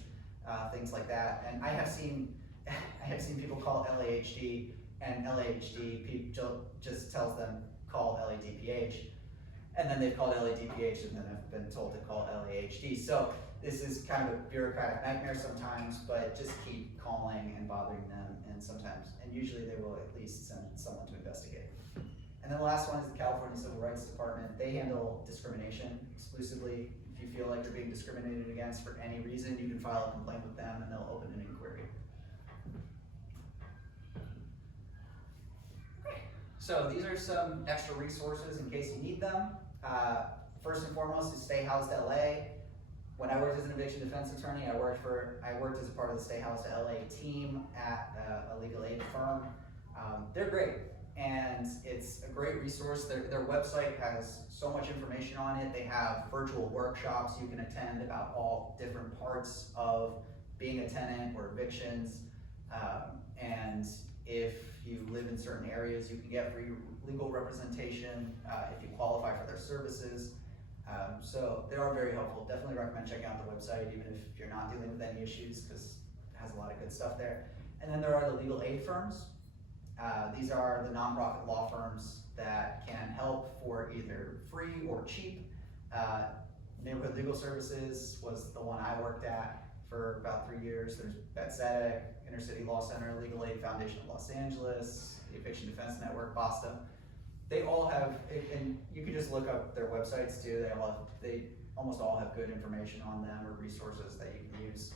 things like that. And I have seen people call LAHD, and LAHD just tells them call LADPH, and then they've called LADPH and then have been told to call LAHD. So this is kind of a bureaucratic nightmare sometimes, but just keep calling and bothering them, and usually they will at least send someone to investigate. And then the last one is the California Civil Rights Department. They handle discrimination exclusively. If you feel like you're being discriminated against for any reason, you can file a complaint with them and they'll open an inquiry. So these are some extra resources in case you need them. First and foremost is Stay Housed LA. When I worked as an eviction defense attorney, I worked as a part of the Stay Housed LA team at a legal aid firm. They're great, and it's a great resource. Their website has so much information on it. They have virtual workshops you can attend about all different parts of being a tenant or evictions. And if you live in certain areas, you can get free legal representation if you qualify for their services. So they are very helpful. Definitely recommend checking out the website, even if you're not dealing with any issues, because it has a lot of good stuff there. And then there are the legal aid firms. These are the nonprofit law firms that can help for either free or cheap. Neighborhood Legal Services was the one I worked at for about 3 years. There's BetZedek, Inner City Law Center, Legal Aid Foundation of Los Angeles, the Eviction Defense Network, Boston. They all have, and you can just look up their websites too. They almost all have good information on them or resources that you can use.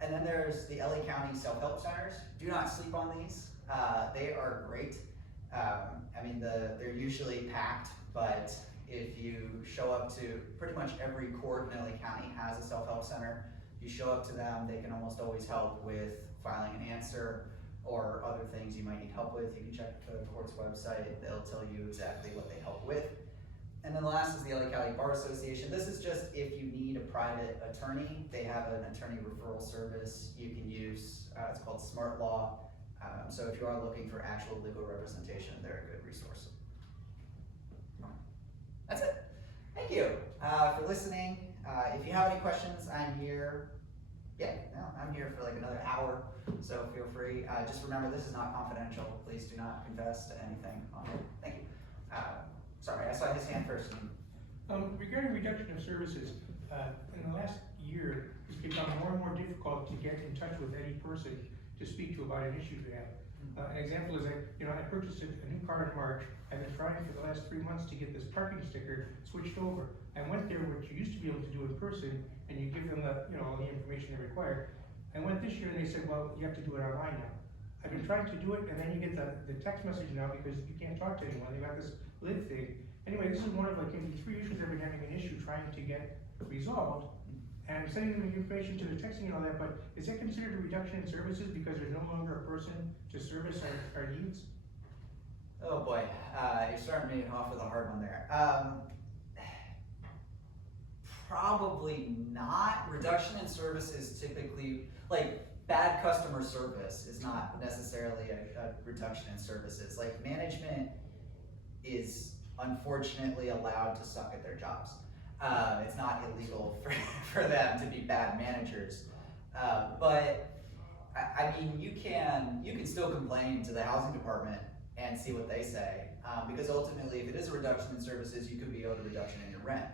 And then there's the LA County Self-Help Centers. Do not sleep on these. They are great. I mean, they're usually packed, but if you show up to pretty much every court in LA County has a self-help center. You show up to them, they can almost always help with filing an answer or other things you might need help with. You can check the court's website, they'll tell you exactly what they help with. And then the last is the LA County Bar Association. This is just if you need a private attorney. They have an attorney referral service you can use. It's called Smart Law. So if you are looking for actual legal representation, they're a good resource. That's it. Thank you for listening. If you have any questions, I'm here. I'm here for like another hour, so feel free. Just remember, this is not confidential. Please do not confess to anything on it. Thank you. Sorry, I saw his hand first. Regarding reduction of services, in the last year, it's become more and more difficult to get in touch with any person to speak to about an issue they have. An example is I purchased a new car in March. I've been trying for the last 3 months to get this parking sticker switched over. I went there, which you used to be able to do in person, and you give them all the information they require. I went this year and they said, well, you have to do it online now. I've been trying to do it, and then you get the text message now because you can't talk to anyone, they got this live thing. Anyway, this is one of like maybe 3 issues I've been having an issue trying to get resolved. And I'm sending them the information to the texting and all that, but is that considered a reduction in services because there's no longer a person to service our needs? Oh boy, you're starting me off with a hard one there. Probably not. Reduction in services typically, like bad customer service is not necessarily a reduction in services. Like management is unfortunately allowed to suck at their jobs. It's not illegal for them to be bad managers. But I mean, you can still complain to the housing department and see what they say. Because ultimately, if it is a reduction in services, you could be owed a reduction in your rent.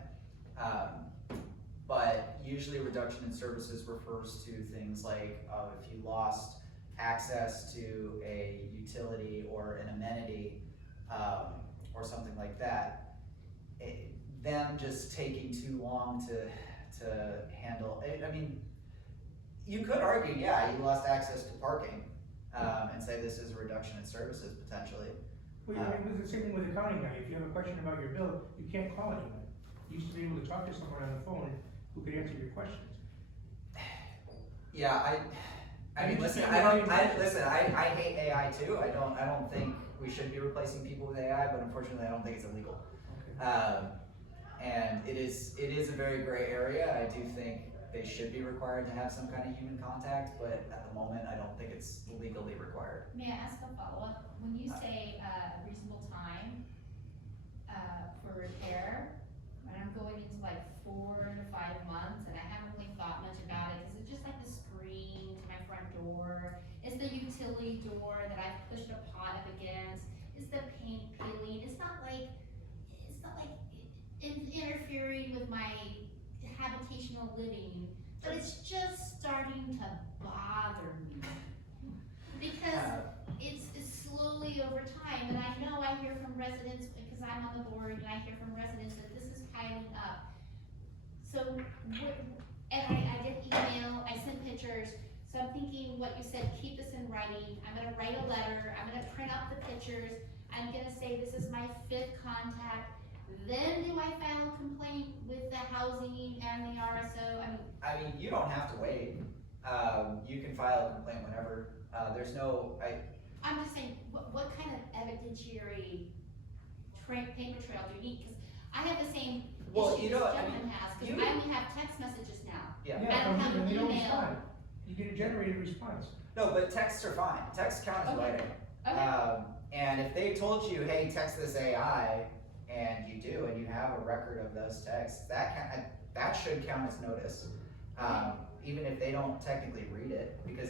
But usually a reduction in services refers to things like if you lost access to a utility or an amenity or something like that, them just taking too long to handle. I mean, you could argue, yeah, you lost access to parking and say this is a reduction in services potentially. Well, I mean, it's the same thing with accounting now. If you have a question about your bill, you can't call anyone. You used to be able to talk to someone on the phone who could answer your questions. Yeah, I mean, listen, I hate AI too. I don't think we should be replacing people with AI, but unfortunately, I don't think it's illegal. Okay. And it is a very gray area. I do think they should be required to have some kind of human contact, but at the moment, I don't think it's legally required. May I ask a follow-up? When you say reasonable time for repair, when I'm going into like 4 to 5 months and I haven't really thought much about it, is it just like the screen to my front door? Is the utility door that I've pushed a pot up against? Is the paint peeling? It's not like interfering with my habitational living, but it's just starting to bother me. Because it's slowly over time, and I know I hear from residents, because I'm on the board, and I hear from residents that this is piling up. So, and I did email, I sent pictures, so I'm thinking what you said, keep this in writing. I'm gonna write a letter, I'm gonna print out the pictures, I'm gonna say this is my 5th contact. Then do I file a complaint with the housing and the RSO? I mean, you don't have to wait. You can file a complaint whenever. There's no, I'm just saying, what kind of evidentiary paper trail do you need? Because I have the same Well, issue you this know, I gentleman mean, has, because you- I only have text messages now. yeah. I don't have an and they don't email. respond. You get a generated response. No, but texts are fine. Texts count as Okay. writing. Okay, And if they told you, hey, text this AI, and you do, and you have a record of those texts, that should count as notice. Even if they don't technically read it, because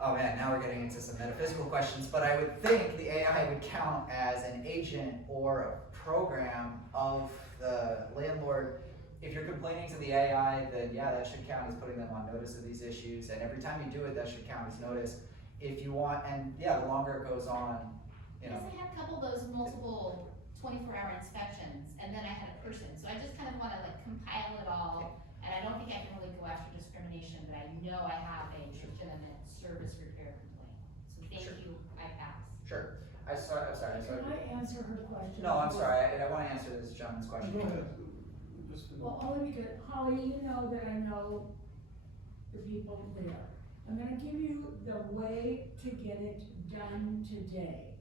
oh man, now we're getting into some metaphysical questions, but I would think the AI would count as an agent or a program of the landlord. If you're complaining to the AI, then yeah, that should count as putting them on notice of these issues, and every time you do it, that should count as notice. If you want, and yeah, the longer it goes on, you know. because I had a couple of those multiple 24-hour inspections, and then I had a person, so I just kind of want to like compile it all, and I don't think I can really go after discrimination, but I know I have a legitimate service repair complaint. So thank Sure. you, I pass. Sure. I'm sorry. Can I answer her question? No, I'm sorry. I want to answer this gentleman's question. Go ahead. Just, Well, only because, Holly, you know that I know the people there. I'm gonna give you the way to get it done today.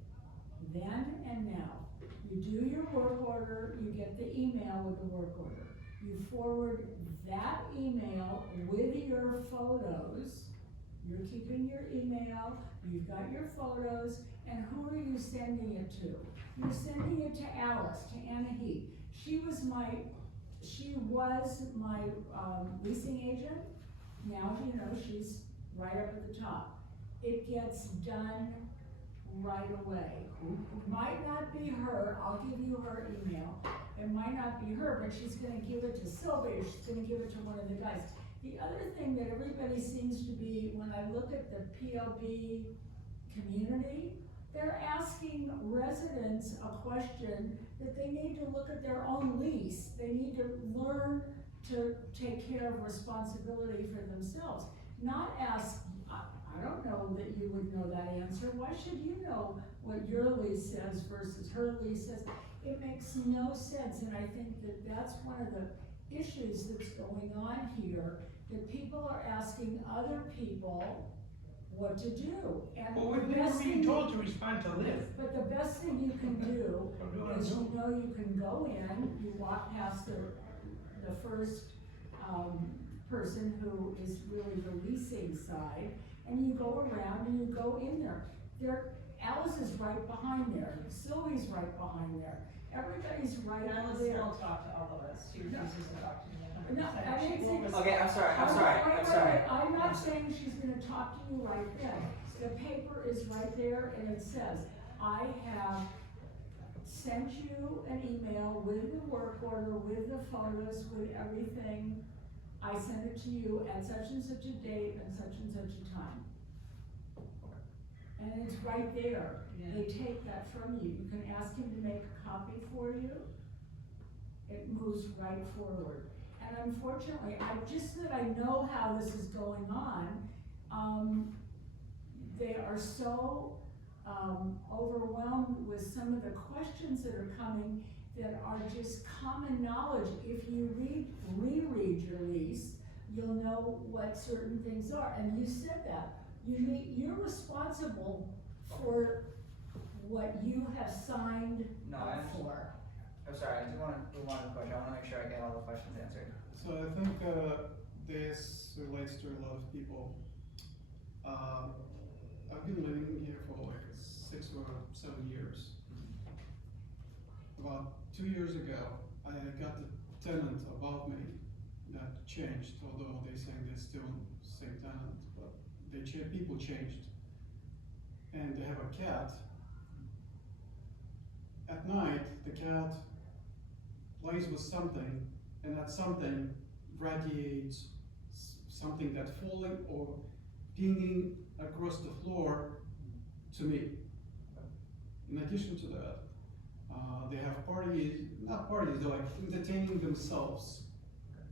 Then and now. You do your work order, you get the email with the work order. You forward that email with your photos. You're keeping your email, you've got your photos, and who are you sending it to? You're sending it to Alice, to Anna Heath. She was my leasing agent. Now, you know, she's right up at the top. It gets done right away. It might not be her, I'll give you her email. It might not be her, but she's gonna give it to Sylvia, she's gonna give it to one of the guys. The other thing that everybody seems to be, when I look at the PLB community, they're asking residents a question that they need to look at their own lease. They need to learn to take care of responsibility for themselves. Not ask, I don't know that you would know that answer, why should you know what your lease says versus her lease says? It makes no sense, and I think that that's one of the issues that's going on here, that people are asking other people what to do. And Well, we're the best being thing, told to respond to live. but the best thing you can do Don't do what I'm is, you doing. know, you can go in, you walk past the first, person who is really the leasing side, and you go around and you go in there. Alice is right behind there, Sylvie's right behind there, everybody's right Alice there. won't talk to all of us, she refuses to talk to me a No, hundred I percent. didn't She say- will respond. Okay, I'm sorry. Wait, I'm not saying she's gonna talk to you right then. The paper is right there and it says, I have sent you an email with the work order, with the photos, with everything. I sent it to you at such and such a date and such a time. And it's right there. Yeah. They take that from you. You can ask him to make a copy for you. It moves right forward. And unfortunately, I know how this is going on. They are so, overwhelmed with some of the questions that are coming that are just common knowledge. If you reread your lease, you'll know what certain things are. And you said that. You're responsible for what you have signed No, up I understand. for. I'm sorry, I do wanna move on to the question, I wanna make sure I get all the questions answered. So I think this relates to a lot of people. I've been living here for like 6 or 7 years. About 2 years ago, I got the tenant above me that changed, although they saying they're still the same tenant, but people changed. And they have a cat. At night, the cat plays with something, and that something radiates something that's falling or pinging across the floor to me. In addition to that, they have not parties, they're like entertaining themselves.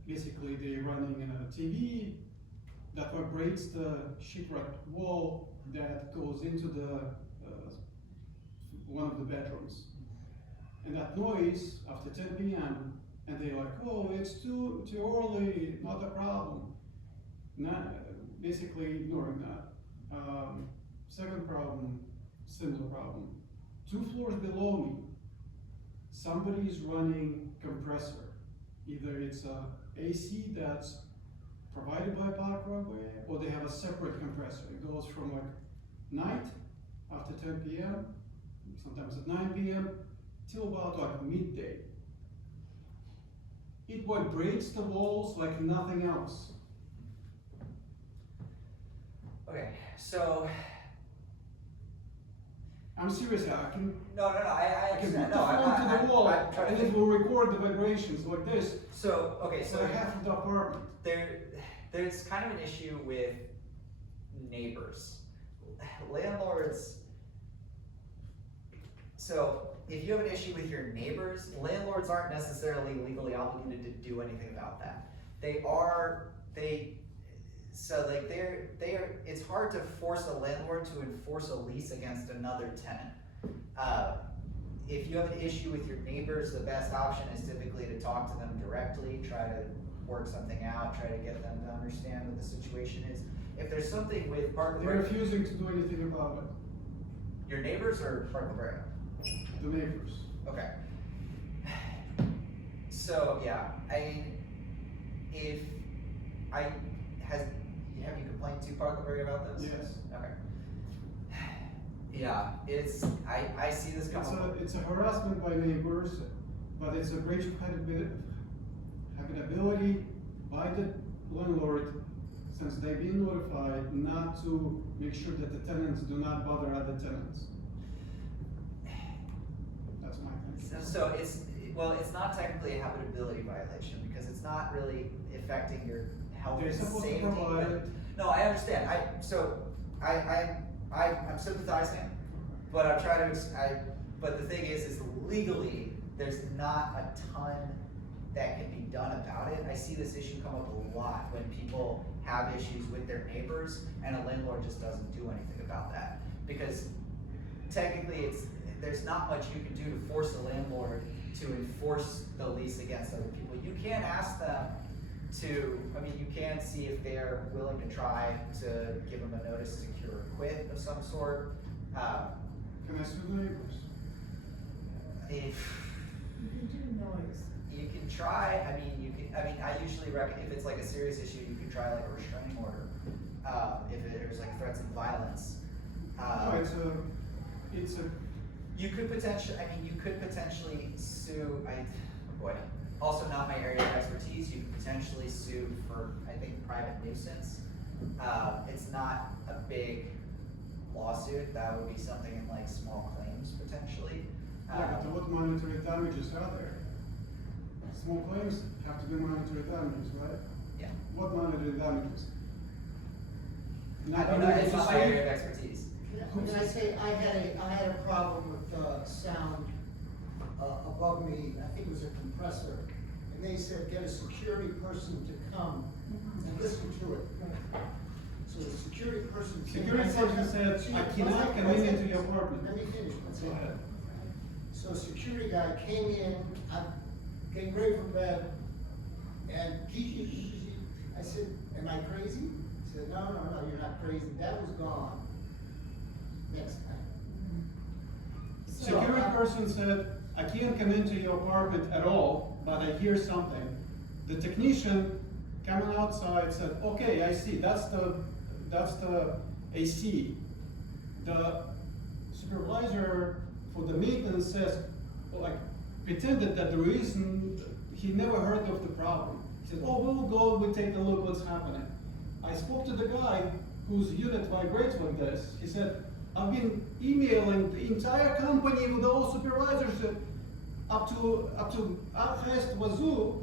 Basically, they're running a TV that vibrates the sheetrock wall that goes into the one of the bedrooms. And that noise after 10 p.m. and they're like, oh, it's too early, not a problem. Basically ignoring that. Second problem, similar problem. 2 floors below me, somebody is running compressor. Either it's a AC that's provided by PLBRA, or they have a separate compressor. It goes from like night after 10 p.m., sometimes at 9 p.m. till about like midday. It vibrates the walls like nothing else. Okay, so, I'm serious, I can I I can understand, put the no, phone to the wall I'm trying and to it will record the vibrations like this. So, okay, So so half of the apartment. there's kind of an issue with neighbors. Landlords, so if you have an issue with your neighbors, landlords aren't necessarily legally obligated to do anything about that. It's hard to force a landlord to enforce a lease against another tenant. If you have an issue with your neighbors, the best option is typically to talk to them directly, try to work something out, try to get them to understand what the situation is. If there's something with They're refusing to do anything about it, your neighbors or PLBRA? the neighbors. Okay. So, yeah, have you complained to PLBRA about this? Yes. Okay. Yeah, I see this coming. It's a harassment by neighbors, but it's a breach of habitability by the landlord, since they've been notified not to make sure that the tenants do not bother other tenants. That's my thing. So it's not technically a habitability violation because it's not really affecting your health They're and supposed to safety. provide it. No, I understand. I'm sympathizing, but I'm trying to. But the thing is legally, there's not a ton that can be done about it. I see this issue come up a lot when people have issues with their neighbors and a landlord just doesn't do anything about that. Because technically there's not much you can do to force a landlord to enforce the lease against other people. You can ask them to, I mean, you can see if they're willing to try to give them a notice to cure or quit of some sort. Can I sue the neighbors? If You can do noise. you can try, I usually recommend, if it's like a serious issue, you can try like a restraining order. If there's like threats of violence. No, it's a, You could potentially sue, also not my area of expertise, you could potentially sue for, I think, private nuisance. It's not a big lawsuit, that would be something in like small claims potentially. yeah, but what monetary damages are there? Small claims have to be monetary damages, right? Yeah. What monetary damages? I don't know, it's not my area of expertise. Can I say, I had a problem with, sound, above me, I think it was a compressor, and they said, get a security person to come and listen to it. So the security person came. Security person said, I cannot come into your apartment. Let me finish, that's Go it. ahead. So security guy came in, I'm getting ready for bed, and I said, am I crazy? He said, no, you're not crazy, that was gone. Next time. Security person said, I can't come into your apartment at all, but I hear something. The technician coming outside said, okay, I see, that's the AC. The supervisor for the maintenance says, pretended that the reason, he never heard of the problem. He said, oh, we'll go, we'll take a look what's happening. I spoke to the guy whose unit vibrates like this. He said, I've been emailing the entire company with all supervisors up to our highest wazoo.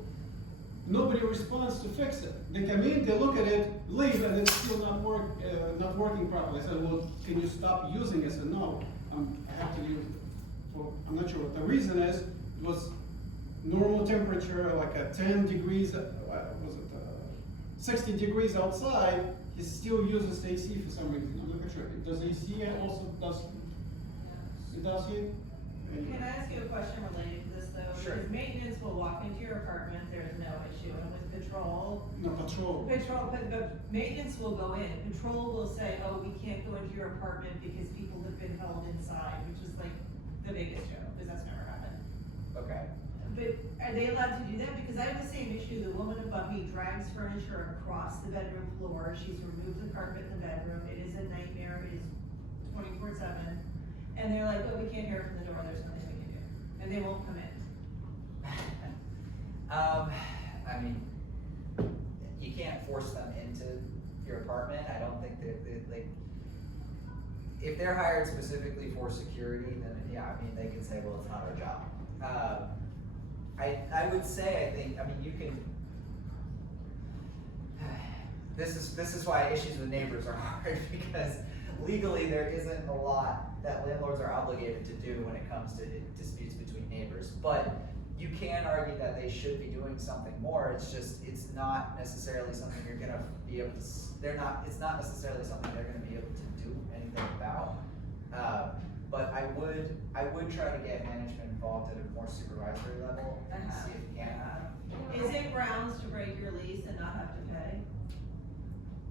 Nobody responds to fix it. They come in, they look at it, leave, and it's still not working properly. I said, well, can you stop using it? I said, no, I have to use it. Well, I'm not sure what the reason is. It was normal temperature, like at 10 degrees, 60 degrees outside. He still uses AC for some reason. I'm not sure. Does AC also does? It does here? Can I ask you a question related to this though? Sure. Because maintenance will walk into your apartment, there's no issue, and with patrol, No, patrol. but maintenance will go in. Patrol will say, oh, we can't go into your apartment because people have been held inside, which is like the biggest joke, because that's never happened. Okay. But are they allowed to do that? Because I have the same issue. The woman above me drags furniture across the bedroom floor. She's removed the carpet in the bedroom. It is a nightmare. It is 24/7. And they're like, oh, we can't hear it from the door. There's nothing we can do. And they won't come in. I mean, you can't force them into your apartment. I don't think that like, if they're hired specifically for security, then yeah, I mean, they can say, well, it's not our job. I would say, you can, this is why issues with neighbors are hard, because legally there isn't a lot that landlords are obligated to do when it comes to disputes between neighbors. But you can argue that they should be doing something more. It's just, it's not necessarily something you're gonna be able to, it's not necessarily something they're gonna be able to do anything about. But I would try to get management involved at a more supervisory level and see if you can. Is it grounds to break your lease and not have to pay?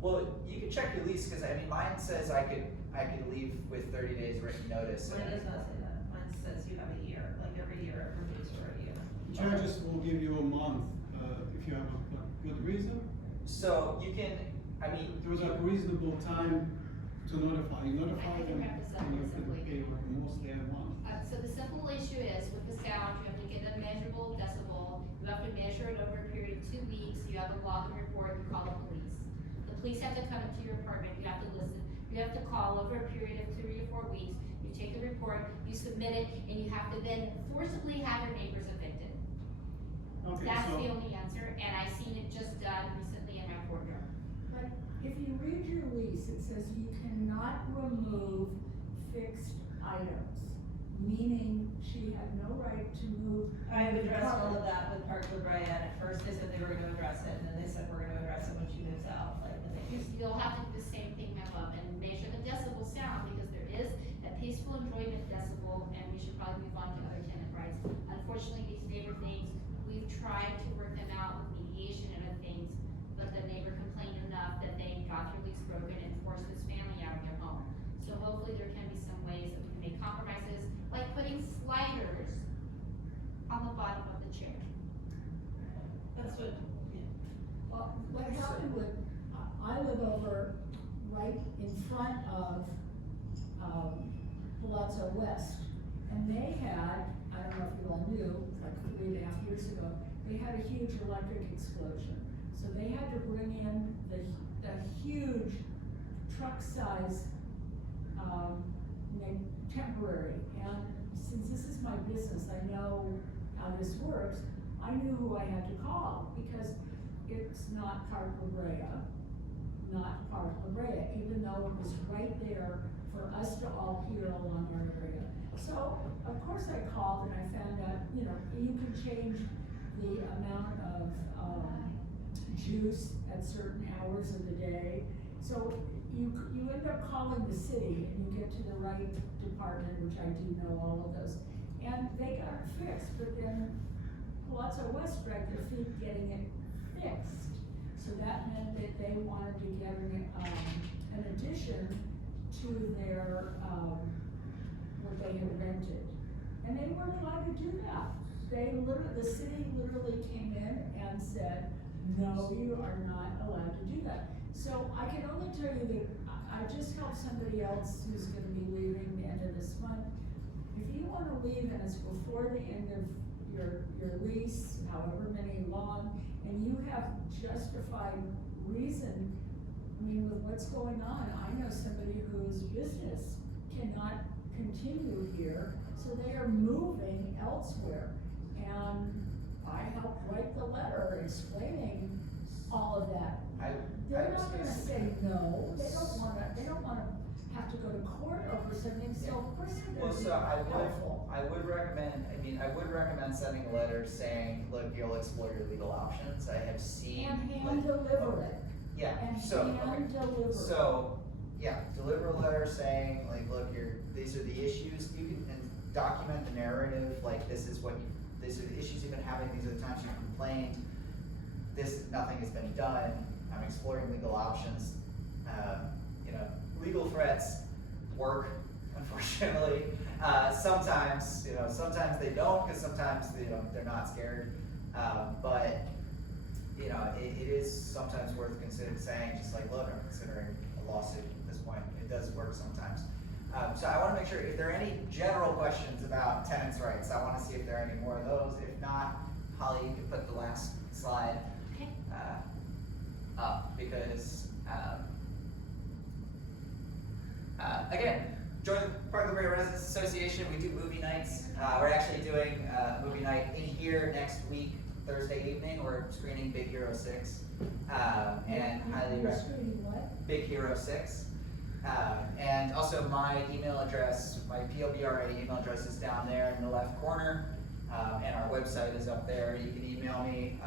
Well, you can check your lease, because I mean, mine says I could leave with 30 days written notice. Mine does not say that. Mine says you have a year, like every year it renews for a year. Judges will give you a month if you have a good reason. So you can, I mean, There was a reasonable time to notify. You notify I can them, wrap this up and you real can simply. pay mostly a month. So the simple issue is with the sound, you have to get a measurable decibel, you have to measure it over a period of 2 weeks, you have a log and report, you call the police. The police have to come into your apartment, you have to listen, you have to call over a period of 3 or 4 weeks, you take the report, you submit it, and you have to then forcibly have your neighbors evicted. Okay, That's so the only answer, and I've seen it just done recently in my courtyard. But if you read your lease, it says you cannot remove fixed items, meaning she she had no right to move. I have the addressed all of carpet. that with PLBRA, and at first they said they were gonna address it, and then they said we're gonna address it when she moves out, like, when they use. You'll have to do the same thing, my love, and measure the decibel sound, because there is a peaceful enjoyment decibel, and we should probably move on to other tenant rights. Unfortunately, these neighbor things, we've tried to work them out with mediation and other things, but the neighbor complained enough that they got their lease broken and forced this family out of their home. So hopefully there can be some ways that we can make compromises, like putting sliders on the bottom of the chair. That's what, Well, what happened with, I live over right in front of, Palazzo West. And they had, I don't know if you all knew, like 3.5 years ago, they had a huge electric explosion. So they had to bring in the huge truck size, temporary. And since this is my business, I know how this works, I knew who I had to call, because it's not PLBRA, even though it was right there for us to all hear along our area. So, of course I called and I found out, you know, you can change the amount of, juice at certain hours of the day. So you end up calling the city and you get to the right department, which I do know all of those. And they got it fixed, but then Palazzo West dragged their feet getting it fixed. So that meant that they wanted to get an addition to their, what they had rented. And they weren't allowed to do that. The city literally came in and said, no, you are not allowed to do that. So I can only tell you that I just helped somebody else who's gonna be leaving the end of this month. If you wanna leave and it's before the end of your lease, however many long, and you have justified reason, I mean, with what's going on, I know somebody whose business cannot continue here, so they are moving elsewhere. And I helped write the letter explaining all of that. They're not gonna say no, they don't wanna have to go to court over something, so of course they're Well, gonna be so helpful. I would recommend sending a letter saying, look, you'll explore your legal options. I have seen. And hand deliver it, Yeah, and so, hand deliver it. so, yeah, deliver a letter saying, like, look, these are the issues, you can, and document the narrative, like, these are the issues you've been having, these are the times you've complained, nothing has been done, I'm exploring legal options. You know, legal threats work, unfortunately. Sometimes they don't, because sometimes, they're not scared. But, it is sometimes worth saying, just like, look, I'm considering a lawsuit at this point. It does work sometimes. So I wanna make sure, if there are any general questions about tenants' rights, I wanna see if there are any more of those. If not, Holly, you can put the last slide Okay. up, because, again, join the PLBRA Residents Association. We do movie nights. We're actually doing a movie night in here next week, Thursday evening. We're screening Big Hero 6, and highly You're recommend screening what? Big Hero 6. And also my email address, my PLBRA email address is down there in the left corner, and our website is up there. You can email me.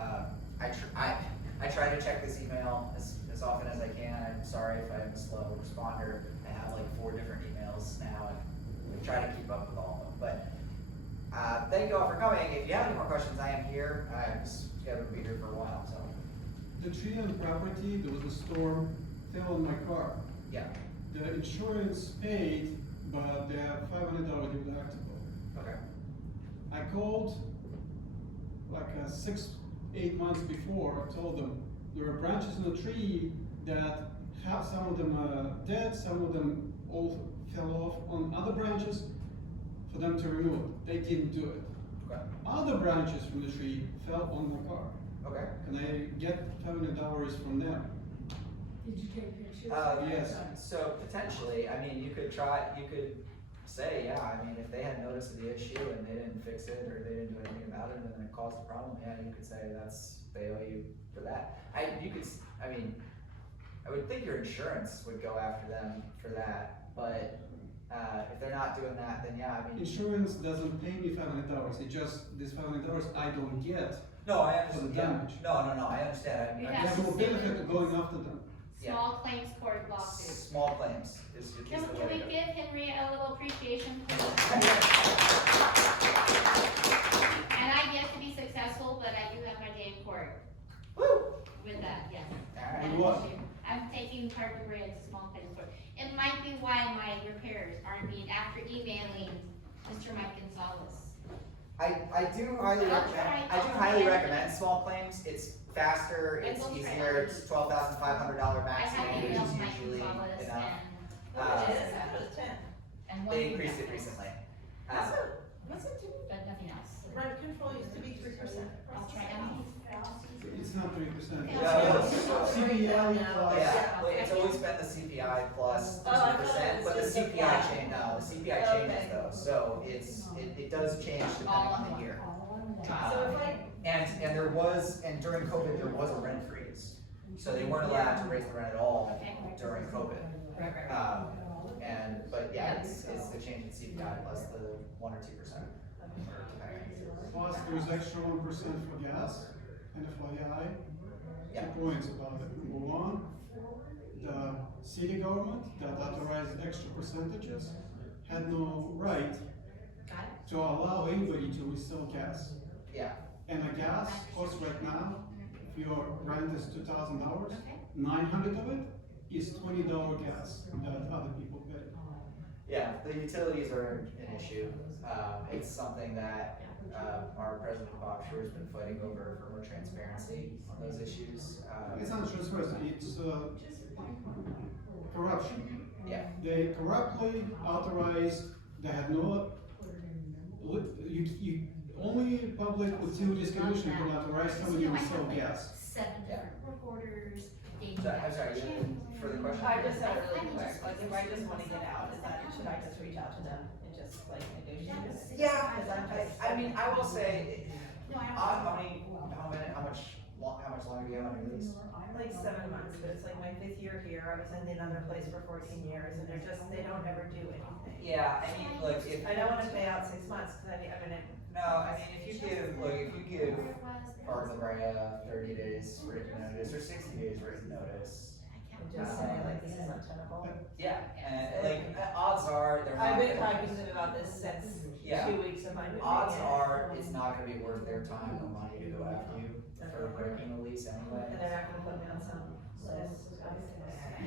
I try to check this email as often as I can. I'm sorry if I'm a slow responder. I have like 4 different emails now, and I try to keep up with all of them. But thank you all for coming. If you have any more questions, I am here. I'm just scheduled to be here for a while, so. The tree on the property, there was a storm, fell on my car. Yeah, The insurance paid, but they have $500 deductible. okay. I called like 6-8 months before. I told them there are branches in the tree that have, some of them are dead, some of them all fell off on other branches for them to remove it. They didn't do it. Okay. Other branches from the tree fell on my car. Okay. And I get $500 from them. Did you take pictures? Yes. So potentially, I mean, you could say, yeah, I mean, if they had notice of the issue and they didn't fix it or they didn't do anything about it and then it caused a problem, yeah, you could say they owe you for that. I would think your insurance would go after them for that, but If they're not doing that, then yeah, I mean. Insurance doesn't pay me $500, it just, this $500 I don't get. No, I For the understand, yeah, damage. no, I understand, You I have There's no benefit to going after them. Yeah. Small claims court lawsuit. small claims is the Can way we to go. give Henry a little appreciation, please? And I yet to be successful, but I do have my day in court Woo! with that, yes. Alright. And what? I'm taking PLBRA to small claims court. It might be why my repairs aren't being, after emailing Mr. Mike Gonzalez. I do highly I'll recommend, try- I do I'll highly try. recommend small claims, it's faster, I it's will try. easier, it's $12,500 I maximum, have which emailed is Mike usually Gonzalez enough. What it is, I thought it was 10. and one. They increased it recently. What's it do? But nothing else. Rent control used to be 3%. I'll try, It's not 3%. Yeah. CPI plus. Yeah, well, it's always been the CPI plus Oh, I thought 2%, it but the was just the CPI flat. change, no, the CPI changes Okay. though, so it does change depending on the year. So if I, And there was, and during COVID, there was a rent freeze, so they weren't allowed to raise the rent at all during COVID. But yeah, it's the change in CPI plus the 1 or 2%. Plus, there's extra 1% for gas, and FYI, Yeah. 2 points about it. Number one, the city government that authorized extra percentages had no right Got it? to allow anybody to resell gas. Yeah, And the gas cost right now, if your rent is $2,000, Okay. 900 of it is $20 gas that other people pay. yeah, the utilities are an issue. It's something that, our president Bob Schur has been fighting over for more transparency on those issues. It's not transparency, it's corruption. Yeah, They corruptly authorized, they had no, only public utilities commission can authorize somebody to sell gas. 7 different work orders, dating So, I'm back sorry, to January. for the question? I just have a really I quick, just- like, if I just wanna get out, is that, should I just reach out to them and just like negotiate it? Yeah, Cause I'm just. I mean, I will say, No, I don't. how much longer do you have on your lease? Like 7 months, but it's like my 5th year here, I was in another place for 14 years, and they don't ever do anything. Yeah, I mean, like, if. I don't wanna pay out 6 months, cause No, I mean, if you give PLBRA 30 days written notice or 60 days written notice. just say like, this is untenable. Yeah, and like, odds are, they're not. I've been gonna- talking to them about this since Yeah. 2 weeks of my moving. Odds in. are, it's not gonna be worth their time or money to go after you for breaking the lease And anyway. they're not gonna put me on some list.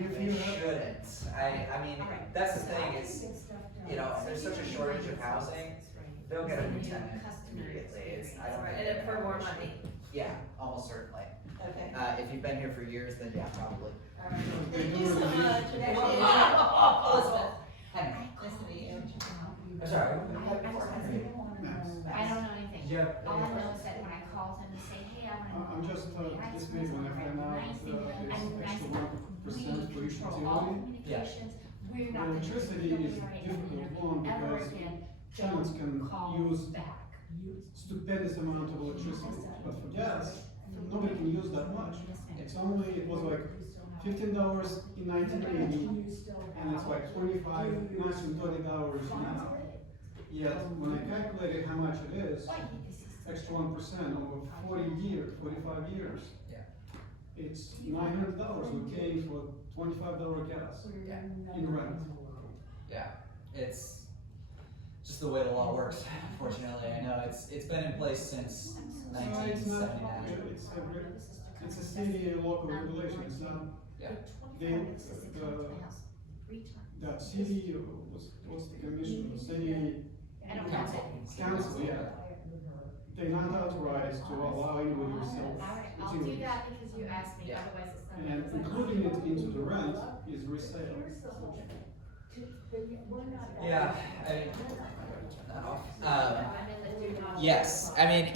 If They you have, shouldn't. I mean, that's the thing is, you know, there's such a shortage of housing, they'll get a new tenant immediately. I don't think. And then for more money, Yeah, almost certainly. okay. If you've been here for years, then yeah, probably. Alright. They Thank do you so it in- much. Elizabeth. Henry. Nice to meet you. I'm sorry. I don't know anything. Yeah. All I know is that when I called him to say, hey, I wanna. I'm just, this week when I found out this extra 1% for each control all utility, communications, we're not well, gonna. electricity is difficult one Ever because again, tenants can don't call use back. stupendous amount of electricity, but for gas, nobody can use that much. It's only, it was like $15 in 1980, and it's like 25, maximum $20 now. Yet, when I calculated how much it is, extra 1% over 45 years. Yeah. It's $900 we're paying for $25 gas in rent. Yeah, it's just the way the law works, unfortunately. I know it's been in place since So it's not, 1979. it's a city local regulation, it's not, Yeah. that city, what's the commission, the city I don't know. council, yeah. They're not authorized to allow anybody to sell Alright, I'll do utilities. that because you asked me, Yeah. otherwise it's not. And including it into the rent is resale. Yeah, I mean, turn that off. I'm in the do not. Yes, I mean,